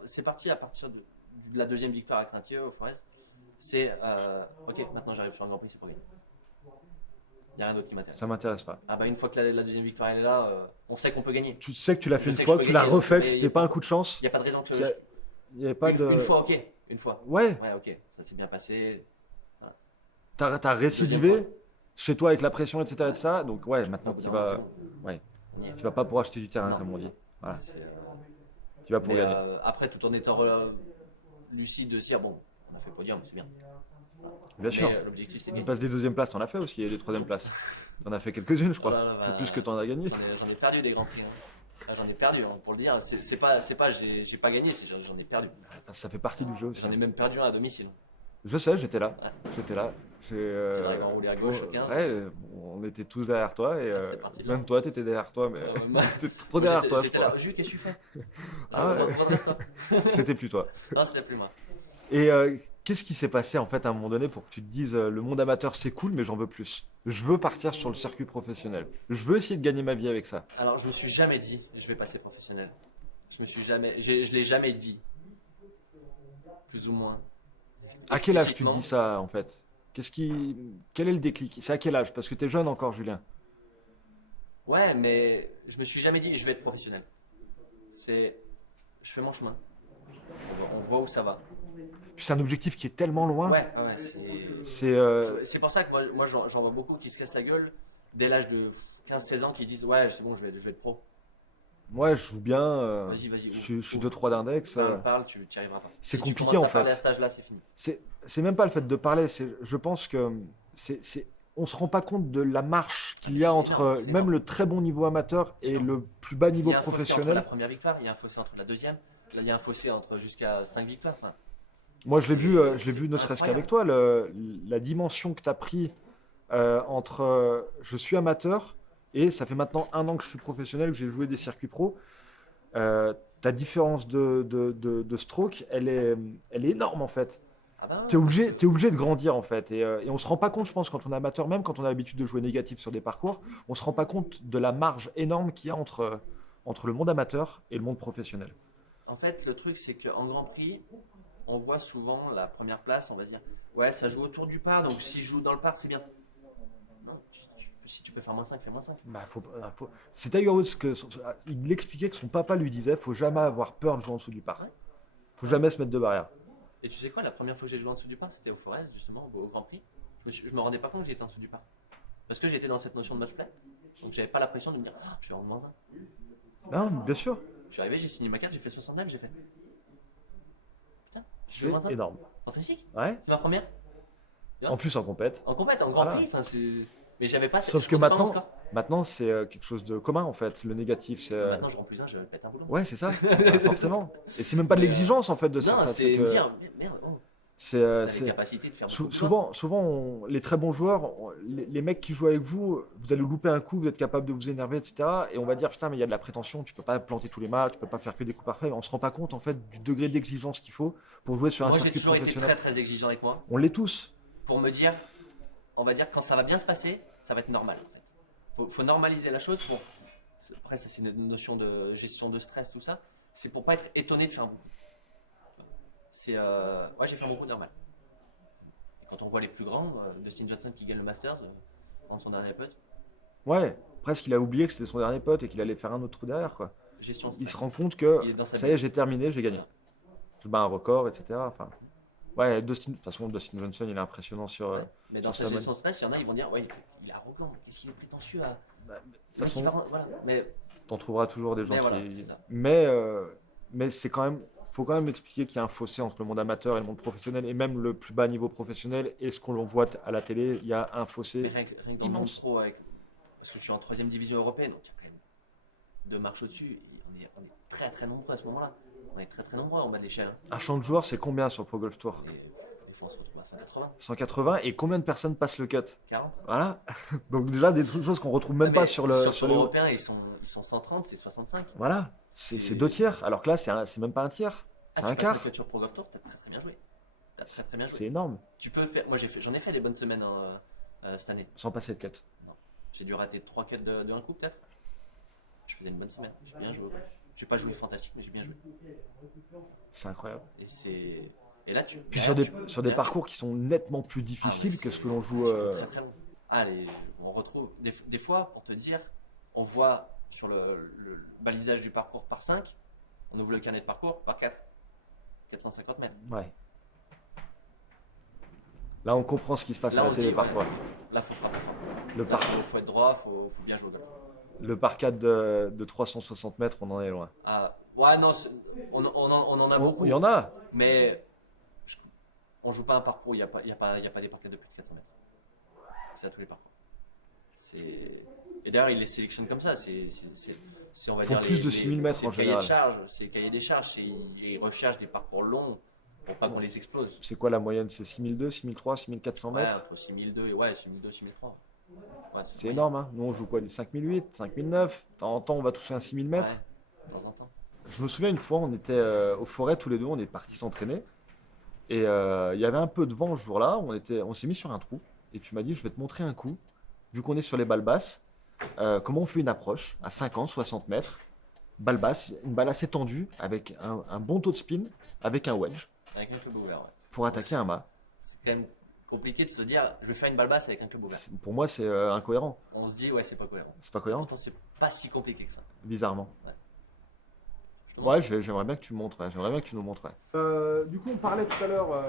C'est parti à partir de la deuxième victoire à Crintier au Forest. C'est ok, maintenant j'arrive sur un Grand Prix, c'est pour gagner. Il n'y a rien d'autre qui m'intéresse. Ça m'intéresse pas. Ah bah une fois que la deuxième victoire elle est là, on sait qu'on peut gagner. Tu sais que tu l'as fait Je une sais que fois, je que peux tu l'as gagner, refait, que mais c'était pas un coup de chance. Il n'y a pas de raison que qu'il y a- Il n'y avait pas de. une fois, ok, une fois. Ouais, Ouais, ok, ça s'est bien passé. t'as récidivé Deuxième chez toi avec la pression, etc., etc. Donc ouais, maintenant Au bout tu d'un moment, vas, c'est bon. ouais. On y est. tu vas pas pour acheter du terrain Non. comme on dit. Voilà. C'est, Tu vas pour mais, gagner. après, tout en étant lucide de se dire bon, on a fait podium, c'est bien. Bien sûr. Mais l'objectif c'est de On gagner. passe des deuxièmes places, t'en as fait aussi, et des troisième places. T'en as fait quelques-unes, je crois. Oh là là, C'est bah, plus que t'en as gagné. J'en ai perdu des grands prix. Hein. Ah, j'en ai perdu, hein, pour le dire. C'est pas j'ai pas gagné, c'est j'en ai perdu. Enfin, ça fait partie du jeu aussi. J'en ai même perdu un à domicile. Je sais, j'étais là. Ouais. J'étais là. J'aurais enroulé à gauche au 15. Ouais, on était tous derrière toi et c'est parti de là. même toi, t'étais derrière toi, mais Bah, t'étais trop derrière toi, je J'étais crois. là, Jules, qu'est-ce que tu fais Ah ouais. Redresse-toi. C'était plus toi. Non, c'était plus moi. Et qu'est-ce qui s'est passé en fait à un moment donné pour que tu te dises le monde amateur c'est cool, mais j'en veux plus. Je veux partir sur le circuit professionnel. Je veux essayer de gagner ma vie avec ça. Alors, je me suis jamais dit, je vais passer professionnel. Je l'ai jamais dit. Plus ou moins. À quel âge tu te Explicitement. dis ça en fait? Quel est le déclic? C'est à quel âge? Parce que t'es jeune encore, Julien. Ouais, mais je me suis jamais dit, je vais être professionnel. Je fais mon chemin. On voit où ça va. Puis c'est un objectif qui est tellement loin. Ouais, C'est c'est pour ça que moi j'en vois beaucoup qui se cassent la gueule dès l'âge de 15-16 ans qui disent ouais, c'est bon, je vais être pro. moi je joue bien. Vas-y. Je suis 2-3 d'index. Parle, tu n'y arriveras pas. C'est Si compliqué, tu commences en à parler fait. à cet âge-là, c'est fini. C'est même pas le fait de parler. Je pense que on se rend pas compte de la marche qu'il y a C'est entre énorme, c'est même énorme. le très bon niveau amateur C'est et énorme. le plus bas Il niveau y a un fossé entre la professionnel. première victoire, il y a un fossé entre la deuxième, là il y a un fossé entre jusqu'à 5 victoires. Enfin, Moi je l'ai vu, c'est- je l'ai vu ne c'est serait-ce incroyable. qu'avec toi, la dimension que tu as pris entre je suis amateur et ça fait maintenant 1 an que je suis professionnel, que j'ai joué des circuits pro. Ta différence de stroke, elle est énorme en fait. ah ben, T'es obligé de grandir en fait. Et on se rend pas compte, je pense, quand on est amateur, même quand on a l'habitude de jouer négatif sur des parcours, on se rend pas compte de la marge énorme qu'il y a entre le monde amateur et le monde professionnel. En fait, le truc c'est qu'en Grand Prix, on voit souvent la première place, on va se dire ouais, ça joue autour du par, donc si je joue dans le par, c'est bien. Non, si tu peux faire -5, fais -5. Bah, c'est Tiger Woods il expliquait que son papa lui disait faut jamais avoir peur de jouer en dessous du par. Ouais. Faut jamais se mettre de barrière. Et tu sais quoi, la première fois que j'ai joué en dessous du par, c'était au Forest, justement, au Grand Prix. Je me rendais pas compte que j'étais en dessous du par. Parce que j'étais dans cette notion de match play. Donc j'avais pas la pression de me dire, ah, je suis en -1. Non, bien sûr, Je suis arrivé, j'ai signé ma carte, j'ai fait 69, j'ai fait. Putain, je c'est suis -1. énorme. Fantastique. Ouais. C'est ma première. En plus en compète. En compète, en Grand Voilà. Prix. Enfin, c'est. Mais j'avais pas. Sauf je que comptais pas mon maintenant, score. c'est quelque chose de commun en fait. Le négatif, c'est. Maintenant, je rends plus un, je pète un boulot. Ouais, c'est ça. Bah, forcément. Et c'est même pas de l'exigence en fait de ça. Non, ça, c'est que me dire, merde, oh. T'as les capacités de faire beaucoup de souvent les très bons joueurs, les mecs qui jouent avec vous, vous allez louper un coup, vous êtes capable de vous énerver, etc. Et on va dire, putain, mais il y a de la prétention, tu peux pas planter tous les matchs, tu peux pas faire que des coups parfaits. Mais on se rend pas compte, en fait, du degré d'exigence qu'il faut pour jouer sur un Moi, j'ai circuit toujours été professionnel. très très exigeant avec moi On l'est tous. pour me dire, on va dire, quand ça va bien se passer, ça va être normal. En fait. Faut normaliser la chose pour. Après, ça, c'est une notion de gestion de stress, tout ça. C'est pour pas être étonné de faire beaucoup. Ouais, j'ai fait un beaucoup normal. Et quand on voit les plus grands, Dustin Johnson qui gagne le Masters, prendre son dernier putt, Ouais, presque il a oublié que c'était son dernier pote et qu'il allait faire un autre trou derrière, quoi. gestion de Il stress. se rend compte que Il est dans sa ça y est, bulle. j'ai terminé, j'ai gagné. Je bats un record, etc. Enfin, ouais, de toute façon, Dustin Johnson, il est impressionnant sur. Ouais. Mais dans sur sa sa gestion de stress, il y en a, ils vont dire, ouais, il est arrogant, qu'est-ce qu'il est prétentieux à. De Le toute mec, façon, il va voilà. Mais t'en trouveras toujours des gens Mais qui. voilà, c'est ça. Mais c'est quand même. Faut quand même expliquer qu'il y a un fossé entre le monde amateur et le monde professionnel, et même le plus bas niveau professionnel et ce qu'on voit à la télé. Il y a un Mais fossé. rien que dans le monde immense. pro, parce que je suis en 3ème division européenne, donc il y a quand même 2 marches au-dessus. Et on est très très nombreux à ce moment-là. On est très très nombreux en bas de l'échelle. Hein. Un champ de joueurs, c'est combien sur le Pro Golf Tour? Et des fois on se retrouve à 180, 180, et combien de personnes passent le cut? 40. Voilà. Donc déjà des choses qu'on retrouve même Non, mais pas sur le sur les. l'européen, ils sont 130, c'est 65. Voilà. C'est 2 tiers. Alors que là, c'est même pas un tiers. C'est Ah, un tu passes quart. le cut sur Pro Golf Tour, t'as très très bien joué. T'as très très bien C'est joué. énorme. Tu peux faire. Moi j'en ai fait des bonnes semaines cette année. Sans passer de cut. J'ai dû rater 3 cuts de un coup peut-être. Je faisais une bonne semaine. J'ai bien joué. J'ai pas joué fantastique, mais j'ai bien joué. C'est incroyable. Et là tu. Puis derrière, sur des derrière, parcours qui sont nettement plus difficiles que ce que l'on joue. très très long. Allez, on retrouve des fois pour te dire, on voit sur le balisage du parcours par 5, on ouvre le carnet de parcours par 4. 450 mètres. Ouais. Là, on comprend ce qui se passe Là, à on la se télé dit, parfois. ouais, là, faut frapper fort. Le Là, par, faut être droit, faut bien jouer. le par 4 de 360 mètres, on en est loin. Ah, ouais, non, on en a beaucoup. Il y en a. Mais on joue pas un parcours où il n'y a pas des par 4 de plus de 400 mètres. C'est à tous les parcours. Et d'ailleurs, ils les sélectionnent comme ça. C'est on va Faut dire plus de 6000 mètres c'est en le cahier de général. charge. C'est le cahier des charges. Ils recherchent des parcours longs pour pas qu'on les explose. C'est quoi la moyenne? C'est 6002, 6003, 6400 Ouais, mètres? entre 6002 et 6003. Ouais, C'est énorme, hein. Nous, on joue quoi? Des 5008, 5009. De temps en temps, on va toucher un 6000 mètres. Ouais, de temps en temps. Je me souviens une fois, on était aux forêts tous les deux, on est partis s'entraîner. Et il y avait un peu de vent ce jour-là, on s'est mis sur un trou. Et tu m'as dit, je vais te montrer un coup, vu qu'on est sur les balles basses, comment on fait une approche à 50, 60 mètres. Balle basse, une balle assez tendue, avec un bon taux de spin, avec un wedge, Avec un club ouvert, ouais. pour attaquer un mât. C'est quand même compliqué de se dire, je vais faire une balle basse avec un club ouvert. Pour moi, c'est incohérent. On se dit, ouais, c'est pas cohérent. C'est pas cohérent, Pourtant, c'est pas si compliqué que ça. bizarrement. Je te montre. Ouais, j'aimerais bien que tu me montres, j'aimerais bien que tu nous montres. Du coup, on parlait tout à l'heure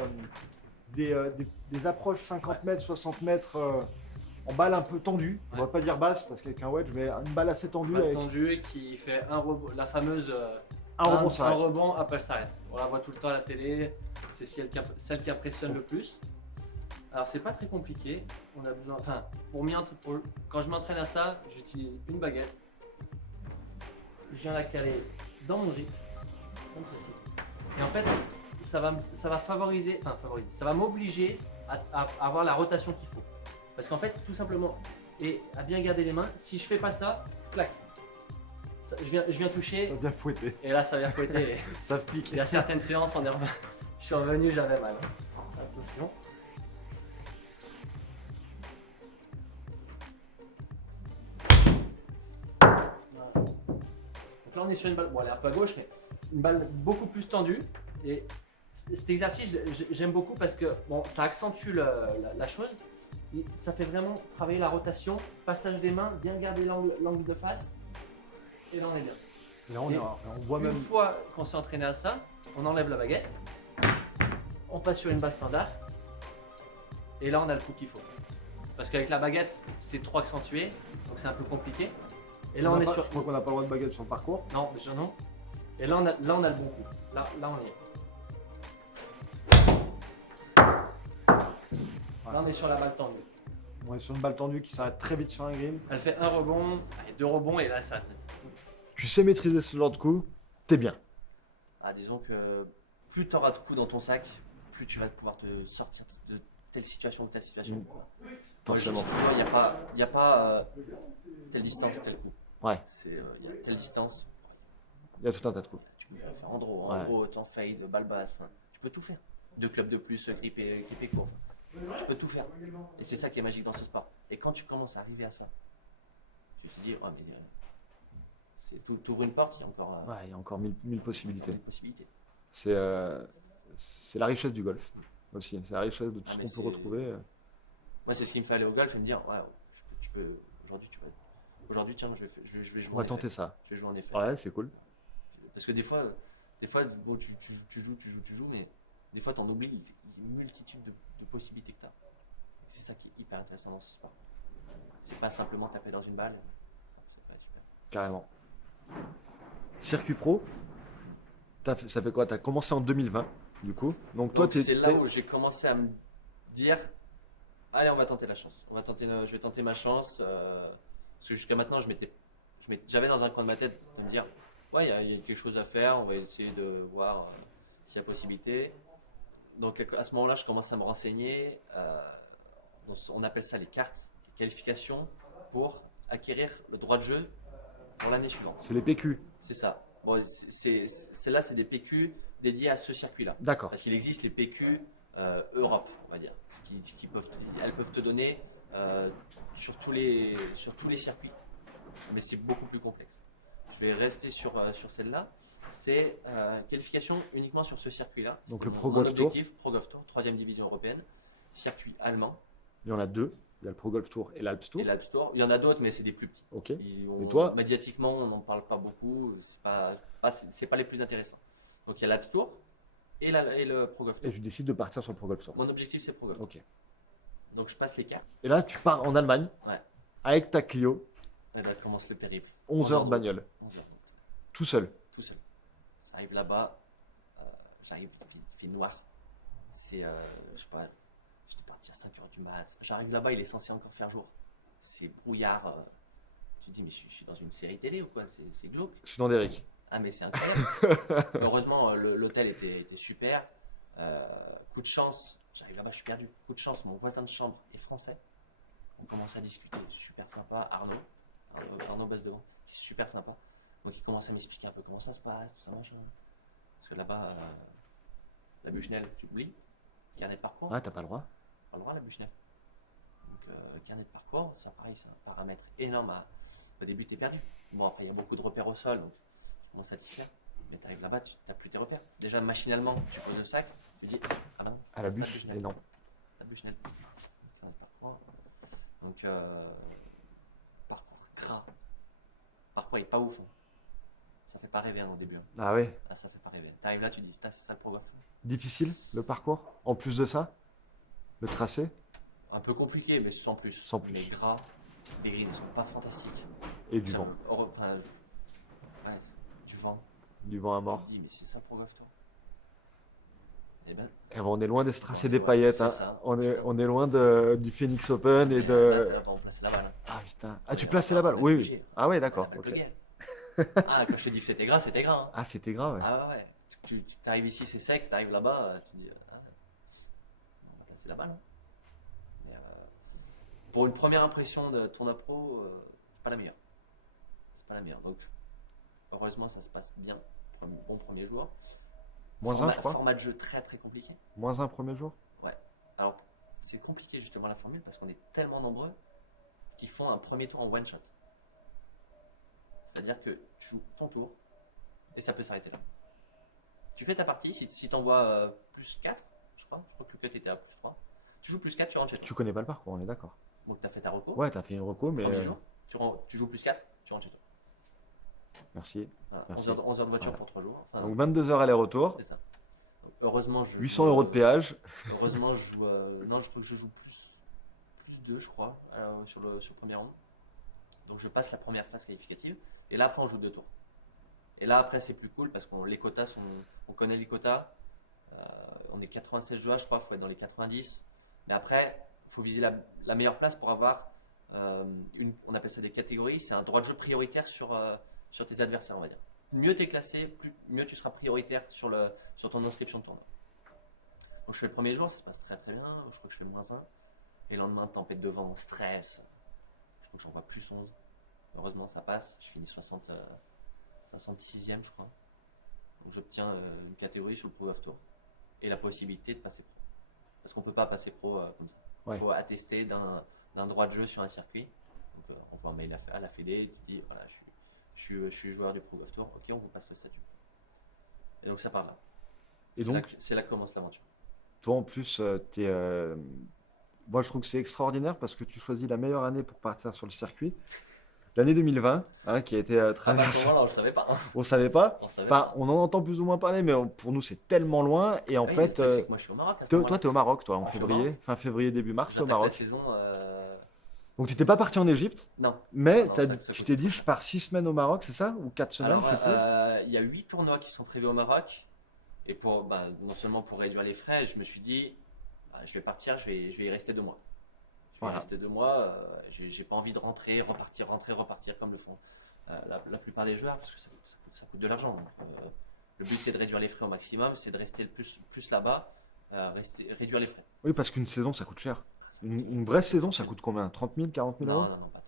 des approches 50 mètres, 60 mètres en balle un peu tendue. On va pas dire basse parce qu'avec un wedge, mais une balle assez tendue. Balle Avec tendue et qui fait un rebond, la fameuse un rebond, ça un arrête. rebond, après ça s'arrête. On la voit tout le temps à la télé, c'est celle qui impressionne le plus. Alors c'est pas très compliqué, on a besoin, enfin quand je m'entraîne à ça, j'utilise une baguette, je viens la caler dans mon grip, comme ceci. Et en fait, ça va favoriser, ça va m'obliger à avoir la rotation qu'il faut. Parce qu'en fait, tout simplement, et à bien garder les mains, si je fais pas ça, clac. Je viens toucher, Ça vient fouetter, et là ça vient fouetter. Et ça pique. il y a certaines séances, je suis revenu, j'avais mal. Attention. Voilà. Donc là on est sur une balle, bon elle est un peu à gauche, mais une balle beaucoup plus tendue. Et cet exercice, j'aime beaucoup parce que bon, ça accentue la chose. Et ça fait vraiment travailler la rotation, passage des mains, bien garder l'angle de face. Et là on est bien. Là, on voit Une même. fois qu'on s'est entraîné à ça, on enlève la baguette, on passe sur une base standard, et là on a le coup qu'il faut. Parce qu'avec la baguette, c'est trop accentué, donc c'est un peu compliqué. Et là on est sur. Je crois qu'on n'a pas le droit de baguette sur le parcours. Non, déjà non. Et là on a le bon coup. Là on y est. Là on est sur la balle tendue. On est sur une balle tendue qui s'arrête très vite sur un green. Elle fait un rebond, allez, 2 rebonds, et là ça arrête net. Tu sais maîtriser ce genre de coup, t'es bien. Ah, disons que plus tu auras de coups dans ton sac, plus tu vas pouvoir te sortir de telle situation ou telle situation. Mm. Quoi. Forcément. Moi, il n'y a pas telle distance, tel coup. Ouais. Il y a telle distance, Il y a tout un tas de coups. tu peux faire en draw, Ouais. en haute, en fade, balle basse, tu peux tout faire. 2 clubs de plus, grip et court. Tu peux tout faire. Et c'est ça qui est magique dans ce sport. Et quand tu commences à arriver à ça, tu te dis, oh, mais t'ouvres une porte, il y a encore Ouais, il y a encore mille possibilités. une possibilité. C'est la richesse du golf aussi. C'est la richesse de tout Ah, ce mais qu'on peut c'est- retrouver. Moi, c'est ce qui me fait aller au golf et me dire, ouais, aujourd'hui, tiens, je vais jouer On va en tenter effet. ça. Je vais jouer en effet. Ouais, c'est cool. Parce que des fois bon, tu joues, mais des fois, tu en oublies une multitude de possibilités que tu as. C'est ça qui est hyper intéressant dans ce sport. C'est pas simplement taper dans une balle. Ça peut être hyper. Carrément. Circuit pro, ça fait quoi? Tu as commencé en 2020, du coup. Donc toi, Donc, c'est là où j'ai commencé à me dire, allez, on va tenter la chance. Je vais tenter ma chance. Parce que jusqu'à maintenant, j'avais dans un coin de ma tête de me dire, ouais, il y a quelque chose à faire. On va essayer de voir s'il y a possibilité. Donc à ce moment-là, je commence à me renseigner. On appelle ça les cartes, les qualifications pour acquérir le droit de jeu pour l'année suivante. c'est les PQ. C'est ça. Bon, celles-là, c'est des PQ dédiés à ce circuit-là. D'accord. Parce qu'il existe les PQ Europe, on va dire. Elles peuvent te donner sur tous les circuits. Mais c'est beaucoup plus complexe. Je vais rester sur celle-là. C'est qualification uniquement sur ce circuit-là. Donc C'est le mon- Pro mon Golf Tour. objectif, Pro Golf Tour, 3e division européenne. Circuit allemand Il y en a deux. Il y a le Pro Golf Tour et l'Alps Tour. et l'Alps Tour. Il y en a d'autres, mais c'est des plus petits. Ok. Et toi médiatiquement, on n'en parle pas beaucoup. C'est pas les plus intéressants. Donc il y a l'Alps Tour et le Pro Golf Et Tour. tu décides de partir sur le Pro Golf Tour. Mon objectif, c'est Pro Golf. Ok. Donc je passe les cartes. Et là, tu pars en Allemagne Ouais. avec ta Clio, Et là commence le périple. 11 heures de bagnole, 11 heures, tout seul. tout seul. J'arrive là-bas. J'arrive, il fait noir. C'est, je sais pas, je dois partir 5 heures du mat. J'arrive là-bas, il est censé encore faire jour. C'est brouillard. Tu te dis, mais je suis dans une série télé ou quoi? C'est glauque. Je suis dans Derrick. Ah, mais c'est incroyable. Heureusement, l'hôtel était super. Coup de chance, j'arrive là-bas, je suis perdu. Coup de chance, mon voisin de chambre est français. On commence à discuter, super sympa. Arnaud bosse devant, qui est super sympa. Donc il commence à m'expliquer un peu comment ça se passe, tout ça, machin. Parce que là-bas, la Bushnell, tu oublies. Carnet de parcours, Ah, t'as pas le droit? pas le droit la Bushnell. Donc carnet de parcours, ça pareil, c'est un paramètre énorme. Au début, t'es perdu. Bon, après, il y a beaucoup de repères au sol, donc tu commences à t'y faire. Mais t'arrives là-bas, tu n'as plus tes repères. Déjà, machinalement, tu poses le sac, tu dis, ah ben non, À la pas de bûche? Bushnell. Et non. La Bushnell. Carnet de parcours. Donc, parcours gras. Parcours est pas ouf. Hein. Ça fait pas rêver hein, au début. Hein. Ah ouais. Ah, ça fait pas rêver. T'arrives là, tu dis, c'est ça le Pro Golf. Difficile, le parcours? En plus de ça? Le tracé? Un peu compliqué, mais sans plus. Sans plus. Mais gras, les greens ne sont pas fantastiques. Et du vent. Enfin, ouais, du vent. Du vent à Tu mort. te dis, mais c'est ça le Pro Golf Tour. Eh ben, Et bon, on est loin des tracés des Ouais, paillettes. c'est Hein. ça. On est loin du Phoenix Open et là, de. t'as remplacé la balle. Hein. Ah putain. Ah, Ouais, tu plaçais la balle? on a Oui, oui. obligé. Ah ouais, d'accord. On appelle Ok. le guerre. Ah, quand je te dis que c'était gras, c'était gras. Hein. Ah, c'était grave. Ouais. Ah ouais, ouais. Tu arrives ici, c'est sec, tu arrives là-bas, tu te dis, ah, on va placer la balle. Hein. Mais, pour une première impression de tournoi pro, c'est pas la meilleure. C'est pas la meilleure. Donc, heureusement, ça se passe bien. Bon premier jour. -1, je crois. Format de jeu très très compliqué. -1 premier jour? Alors, c'est compliqué justement la formule parce qu'on est tellement nombreux qu'ils font un premier tour en one shot. C'est-à-dire que tu joues ton tour et ça peut s'arrêter là. Tu fais ta partie, si tu envoies plus 4, je crois que le cut était à plus 3. Tu joues plus 4, tu rentres chez toi. Tu connais pas le parcours, on est d'accord. Donc tu as fait ta reco. Ouais, t'as fait une reco, mais. Premier jour, tu joues plus 4, tu rentres chez toi. Merci. Voilà, Merci. 11 heures de voiture Voilà. pour 3 jours. Enfin, Donc 22 heures aller-retour, c'est ça. Donc, heureusement, 800 euros de péage. Heureusement, je joue. Non, je crois que je joue plus 2, je crois, sur le premier round. Donc je passe la première phase qualificative. Et là, après, on joue 2 tours. Et là, après, c'est plus cool parce qu'on les quotas on connaît les quotas. On est 96 joueurs, je crois, il faut être dans les 90. Mais après, il faut viser la meilleure place pour avoir on appelle ça des catégories. C'est un droit de jeu prioritaire sur tes adversaires, on va dire. Mieux tu es classé, mieux tu seras prioritaire sur ton inscription de tournoi. Quand je fais le premier jour, ça se passe très très bien. Je crois que je fais -1. Et le lendemain, tempête de vent, stress. Je crois que j'en vois +11. Heureusement, ça passe. Je finis 66e, je crois. Donc j'obtiens une catégorie sur le Pro of Tour. Et la possibilité de passer pro. Parce qu'on ne peut pas passer pro comme ça. Il Ouais. faut attester d'un droit de jeu sur un circuit. Donc on voit un mail à la Fédé, tu dis voilà, je suis joueur du Pro of Tour, ok, on vous passe le statut. Et donc ça part là. Et donc, C'est là que commence l'aventure. toi en plus, moi je trouve que c'est extraordinaire parce que tu choisis la meilleure année pour partir sur le circuit. L'année 2020, hein, qui a été Ah bah à ce traversée, moment-là, on le savait pas. Hein. on savait pas. On savait Enfin, pas. on en entend plus ou moins parler, mais pour nous c'est tellement loin. Et en Oui, fait, c'est que moi je suis au Maroc. À ce toi, moment-là. t'es au Maroc, toi, en Moi, je suis au février, Maroc. fin février, début mars, t'es au J'attaque la Maroc. saison. Donc t'étais pas parti en Égypte, Non. mais Non, ça tu coûte t'es dit trop je cher. pars 6 semaines au Maroc, c'est ça? Ou 4 semaines, Alors, je sais plus. il y a 8 tournois qui sont prévus au Maroc. Et non seulement pour réduire les frais, je me suis dit, je vais partir, je vais y rester 2 mois. Je vais Voilà. y rester 2 mois. J'ai pas envie de rentrer, repartir comme le font la plupart des joueurs, parce que ça coûte de l'argent. Donc, le but c'est de réduire les frais au maximum, c'est de rester le plus là-bas, réduire les frais. Oui, parce qu'une saison ça coûte cher. Une vraie saison ça coûte combien? 30 000, 40 000 Non, euros? non, non, pas tant.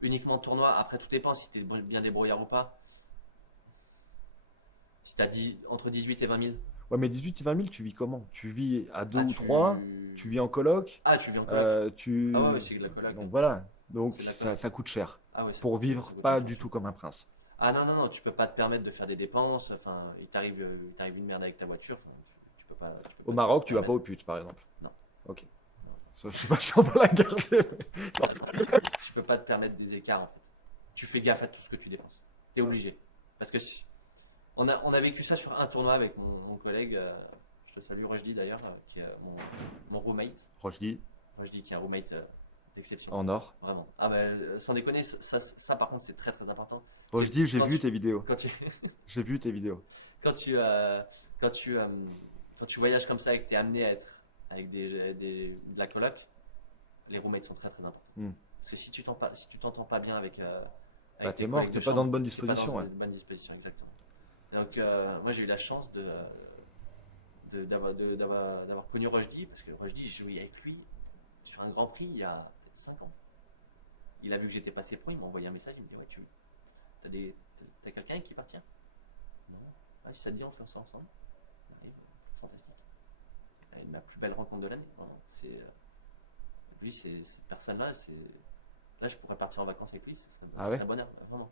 Uniquement tournoi, après tout dépend si tu es bien débrouillard ou pas. Si tu as entre 18 et 20 000. Ouais, mais 18 et 20 000, tu vis comment? Tu vis à 2 Ah, ou 3, tu vis en coloc, Ah, tu vis en coloc. tu... Ah ouais, c'est de la coloc. Donc voilà, donc C'est de la ça, coloc. ça coûte cher. Ah ouais, Pour vivre ça coûte pas cher. du tout comme un prince. Ah non, non, non, tu peux pas te permettre de faire des dépenses. Enfin, il t'arrive une merde avec ta voiture. Enfin, tu peux pas. Au Maroc, te tu vas pas permettre. aux putes, par exemple. Non. Ok. Ça, je sais pas si on va la garder. Tu peux pas te permettre des écarts en fait. Tu fais gaffe à tout ce que tu dépenses. Tu es obligé. Parce que on a vécu ça sur un tournoi avec mon collègue, je te salue Rojdi d'ailleurs, qui est mon roommate. Rochdi, Rojdi qui est un roommate d'exception. en or. Vraiment. Ah ben sans déconner, ça par contre c'est très très important. Rochdi, j'ai Quand vu tu- tes vidéos. Quand tu, J'ai vu tes vidéos. quand tu, quand tu, quand tu voyages comme ça et que tu es amené à être avec de la coloc, les roommates sont très très importants. Hmm. Parce que si tu t'entends pas bien avec Bah, tes t'es mort, collègues t'es de pas dans de chambre, bonnes t'es pas dans dispositions, ouais. de bonnes dispositions, exactement. Et donc moi j'ai eu la chance d'avoir connu Rojdi, parce que Rojdi, j'ai joué avec lui sur un Grand Prix il y a peut-être 5 ans. Il a vu que j'étais passé pro, il m'a envoyé un message, il me dit ouais, t'as quelqu'un qui partir? Non. Ouais, si ça te dit, on fait ça ensemble. Allez, fantastique. Et ma plus belle rencontre de l'année. Vraiment. Lui, cette personne-là, là, je pourrais partir en vacances avec lui, Ah ça ouais serait bonheur, vraiment.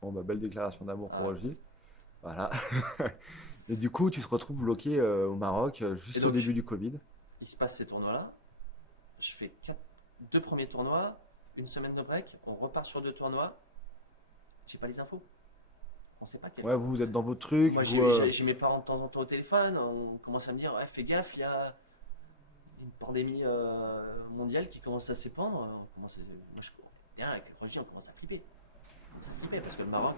Bon, bah, belle déclaration d'amour pour Ah ouais. Rochdi. Voilà. Et du coup, tu te retrouves bloqué au Maroc juste Et au donc, début du Covid. Il se passe ces tournois-là. Je fais 2 premiers tournois, une semaine de break, on repart sur 2 tournois. J'ai pas les infos. On sait pas quel. Ouais, vous êtes dans vos trucs. Moi, vous, j'ai mes parents de temps en temps au téléphone. On commence à me dire ouais, fais gaffe, il y a une pandémie mondiale qui commence à s'épandre. Moi, derrière, avec Roger, on commence à flipper. On commence à flipper parce que le Maroc,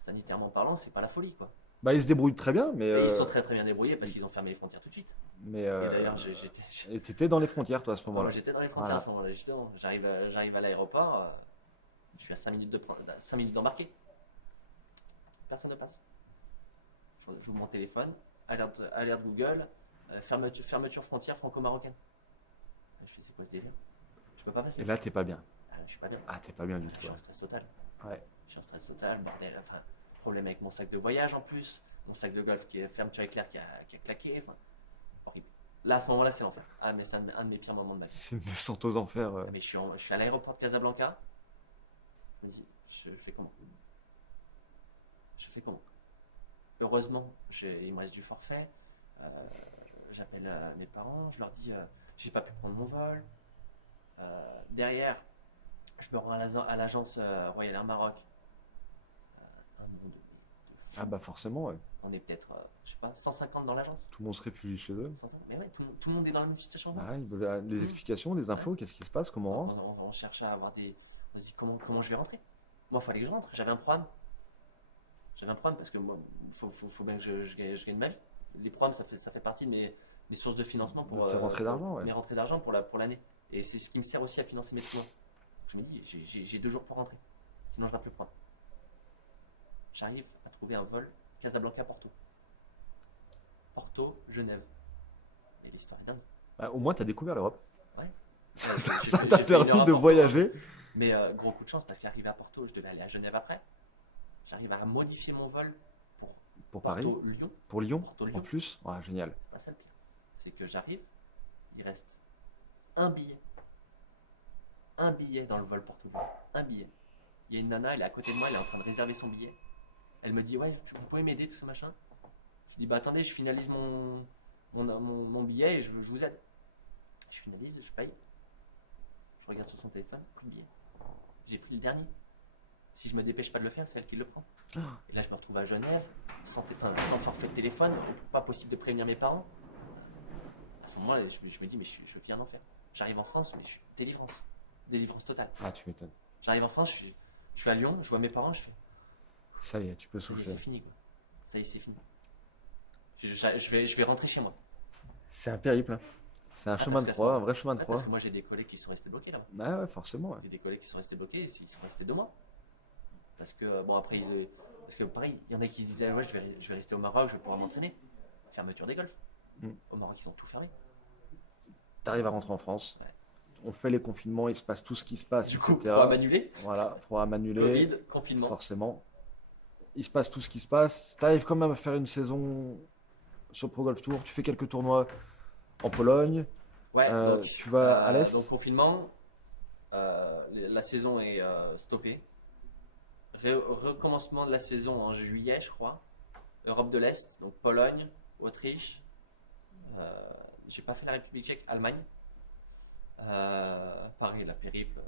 sanitairement parlant, c'est pas la folie. Quoi. Bah, ils se débrouillent très bien, mais. Et ils se sont très très bien débrouillés parce qu'ils ont fermé les frontières tout de suite. Mais Et d'ailleurs, et t'étais dans les frontières, toi, à ce moment-là. moi, j'étais dans les frontières Voilà. à ce moment-là, justement. J'arrive à l'aéroport, je suis à 5 minutes 5 minutes d'embarquer. Personne ne passe. J'ouvre mon téléphone, alerte Google, fermeture frontière franco-marocaine. Je fais c'est quoi ce délire? Je peux pas passer. Et là, t'es pas bien. Je suis pas bien. Ah, t'es pas bien du Je tout. suis en stress total. Ouais. Je suis en stress total, bordel. Enfin, problème avec mon sac de voyage en plus, mon sac de golf qui est fermeture éclair qui a claqué. Enfin, horrible. Là, à ce moment-là, c'est l'enfer. Ah, mais c'est un de mes pires moments de ma vie. C'est une descente aux enfers. Ah, mais je suis à l'aéroport de Casablanca. Je me dis, je fais comment? Je fais comment? Heureusement, il me reste du forfait. J'appelle mes parents, je leur dis, j'ai pas pu prendre mon vol. Derrière, je me rends à l'agence Royal Air Maroc. Un monde de fou. Ah, bah, forcément, ouais. On est peut-être, je sais pas, 150 dans l'agence. Tout le monde se réfugie chez eux. 150. Mais ouais, tout le monde est dans la même situation. Bah, ils veulent des explications, des infos, qu'est-ce qui se passe, comment on rentre. On cherche à avoir des. On se dit comment je vais rentrer. Moi, il fallait que je rentre. J'avais un programme. Parce que moi, faut bien que je gagne ma vie. Les programmes, ça fait partie de mes sources de financement pour De tes rentrées d'argent, ouais. mes rentrées d'argent pour l'année. Et c'est ce qui me sert aussi à financer mes tournois. Je me dis, j'ai 2 jours pour rentrer. Sinon, je rate le programme. J'arrive à trouver un vol Casablanca-Porto. Porto, Genève. Et l'histoire est dingue. Bah, au moins, tu as découvert l'Europe. Ouais. Ça Ouais, t'a j'ai- ça j'ai t'a fait une permis Europe de en voyager. Mais gros coup de chance parce qu'arrivé à Porto, je devais aller à Genève après. J'arrive à modifier mon vol pour Pour Paris, Porto-Lyon. pour Lyon, Porto-Lyon. en plus. Ouais, génial. C'est pas ça le pire. C'est que j'arrive, il reste un billet. Un billet dans le vol Porto-Lyon. Un billet. Il y a une nana, elle est à côté de moi, elle est en train de réserver son billet. Elle me dit, ouais, vous pouvez m'aider, tout ce machin. Je dis, bah attendez, je finalise mon billet et je vous aide. Je finalise, je paye. Je regarde sur son téléphone, plus de billet. J'ai pris le dernier. Si je me dépêche pas de le faire, c'est elle qui le prend. Et là, je me retrouve à Genève, sans forfait de téléphone, pas possible de prévenir mes parents. À ce moment-là, je me dis, mais je viens d'en faire. J'arrive en France, mais je suis délivrance. Délivrance totale. Ah, tu m'étonnes. J'arrive en France, je suis à Lyon, je vois mes parents, je fais, Ça y est, tu peux ça y est, souffler. c'est fini. Quoi. Ça y est, c'est fini. Je vais rentrer chez moi. C'est un périple. Hein. C'est un chemin parce de qu'à ce croix, un moment- vrai chemin de Ouais, croix. parce que moi, j'ai des collègues qui sont restés bloqués là-bas. Bah ouais, forcément. Ouais. J'ai des collègues qui sont restés bloqués, ils sont restés 2 mois. Parce que, bon, après, parce que pareil, il y en a qui se disaient, ouais, je vais rester au Maroc, je vais pouvoir m'entraîner. Fermeture des golfs. Mm. Au Maroc, ils ont tout fermé. T'arrives à rentrer en France. Ouais. On fait les confinements, il se passe tout ce qui se passe, Du coup, etc. programme annulé, Voilà, programme annulé. Covid, confinement. Forcément. Il se passe tout ce qui se passe. T'arrives quand même à faire une saison sur Pro Golf Tour. Tu fais quelques tournois en Pologne. Ouais, donc, tu vas à l'Est. Donc, confinement, la saison est stoppée. Recommencement de la saison en juillet, je crois. Europe de l'Est, donc Pologne, Autriche. J'ai pas fait la République tchèque, Allemagne. Pareil, la périple,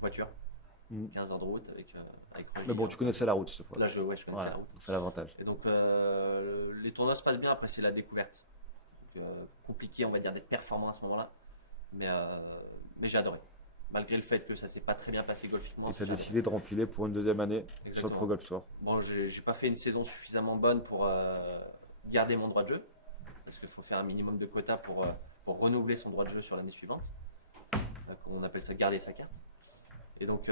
voiture. Mm. 15 heures de route avec Rolly. Mais bon, tu connaissais la route cette fois. Là, je connaissais Voilà, la route. c'est l'avantage. Et donc, les tournois se passent bien, après, c'est la découverte. Donc, compliqué, on va dire, d'être performant à ce moment-là. Mais j'ai adoré. Malgré le fait que ça s'est pas très bien passé golfiquement. Et tu as j'ai adoré. décidé de rempiler pour une deuxième année sur le Exactement. Pro Golf Tour. Bon, j'ai pas fait une saison suffisamment bonne pour garder mon droit de jeu. Parce qu'il faut faire un minimum de quotas pour renouveler son droit de jeu sur l'année suivante. On appelle ça garder sa carte. Et donc,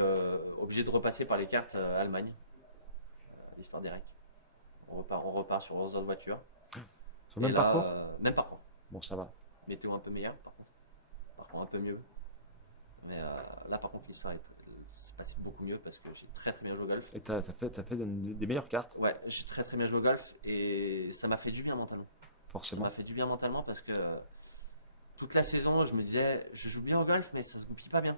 obligé de repasser par les cartes Allemagne. L'histoire des règles. On repart sur 11 autres voitures. Sur le même Et là, parcours même parcours. Bon, ça va. Météo un peu meilleur, par contre. Parcours un peu mieux. Mais là, par contre, l'histoire s'est passée beaucoup mieux parce que j'ai très bien joué au golf. Et t'as fait des meilleures cartes, Ouais, j'ai très bien joué au golf et ça m'a fait du bien mentalement. Ça forcément. m'a fait du bien mentalement parce que toute la saison, je me disais, je joue bien au golf, mais ça se goupille pas bien.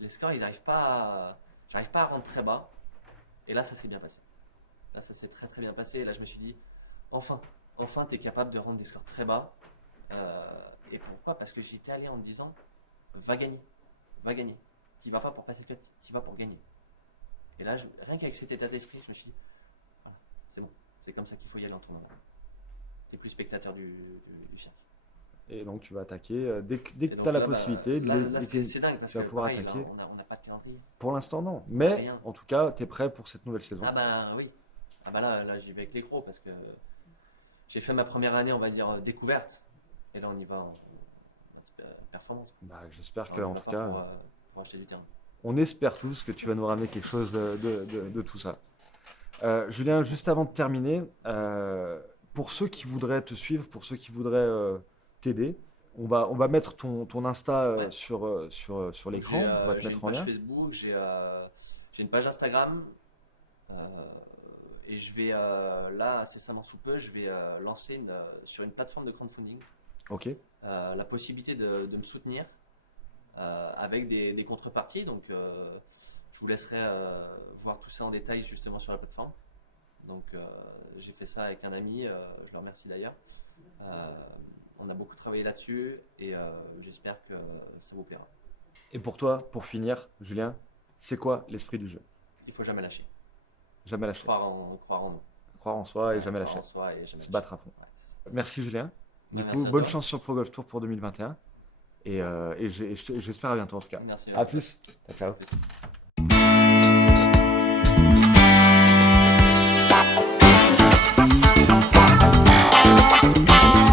Les scores, j'arrive pas à rendre très bas. Et là, ça s'est bien passé. Là, ça s'est très bien passé. Et là, je me suis dit, enfin, tu es capable de rendre des scores très bas. Et pourquoi? Parce que j'étais allé en me disant, va gagner. Tu vas pas pour passer le cut, tu vas pour gagner. Et là, rien qu'avec cet état d'esprit, je me suis dit, voilà, c'est bon, c'est comme ça qu'il faut y aller en tournoi. T'es plus spectateur du cirque. Et donc tu vas attaquer dès que Et tu donc as la là, possibilité. là, c'est dingue parce tu vas que pouvoir pareil, là, attaquer. on n'a pas de calendrier. Pour l'instant, non. Mais Rien. en tout cas, tu es prêt pour cette nouvelle saison. Ah bah oui. Ah bah là j'y vais avec les crocs parce que j'ai fait ma première année, on va dire, découverte. Et là, on y va en performance. Bah, j'espère Alors, que, on en va tout pas cas, pour acheter du terrain. on espère tous que tu vas nous ramener quelque chose de tout ça. Julien, juste avant de terminer, pour ceux qui voudraient te suivre, pour ceux qui voudraient t'aider, on va mettre ton Insta Ouais. sur l'écran. On va te J'ai mettre une en page lien. Facebook, j'ai une page Instagram. Et je vais là, incessamment sous peu, je vais lancer sur une plateforme de crowdfunding Ok. la possibilité de me soutenir avec des contreparties. Donc, je vous laisserai voir tout ça en détail justement sur la plateforme. Donc, j'ai fait ça avec un ami, je le remercie d'ailleurs. On a beaucoup travaillé là-dessus et j'espère que ça vous plaira. Et pour toi, pour finir, Julien, c'est quoi l'esprit du jeu? Il faut jamais lâcher. Jamais lâcher. Croire en nous. Croire en soi et jamais Croire lâcher. en soi et jamais Se lâcher. battre à fond. Ouais, c'est ça. Merci Julien. Du Merci coup, à bonne toi. chance sur Pro Golf Tour pour 2021. Et j'espère à bientôt en tout cas. Merci. À plus. Ciao. À plus. Thank you.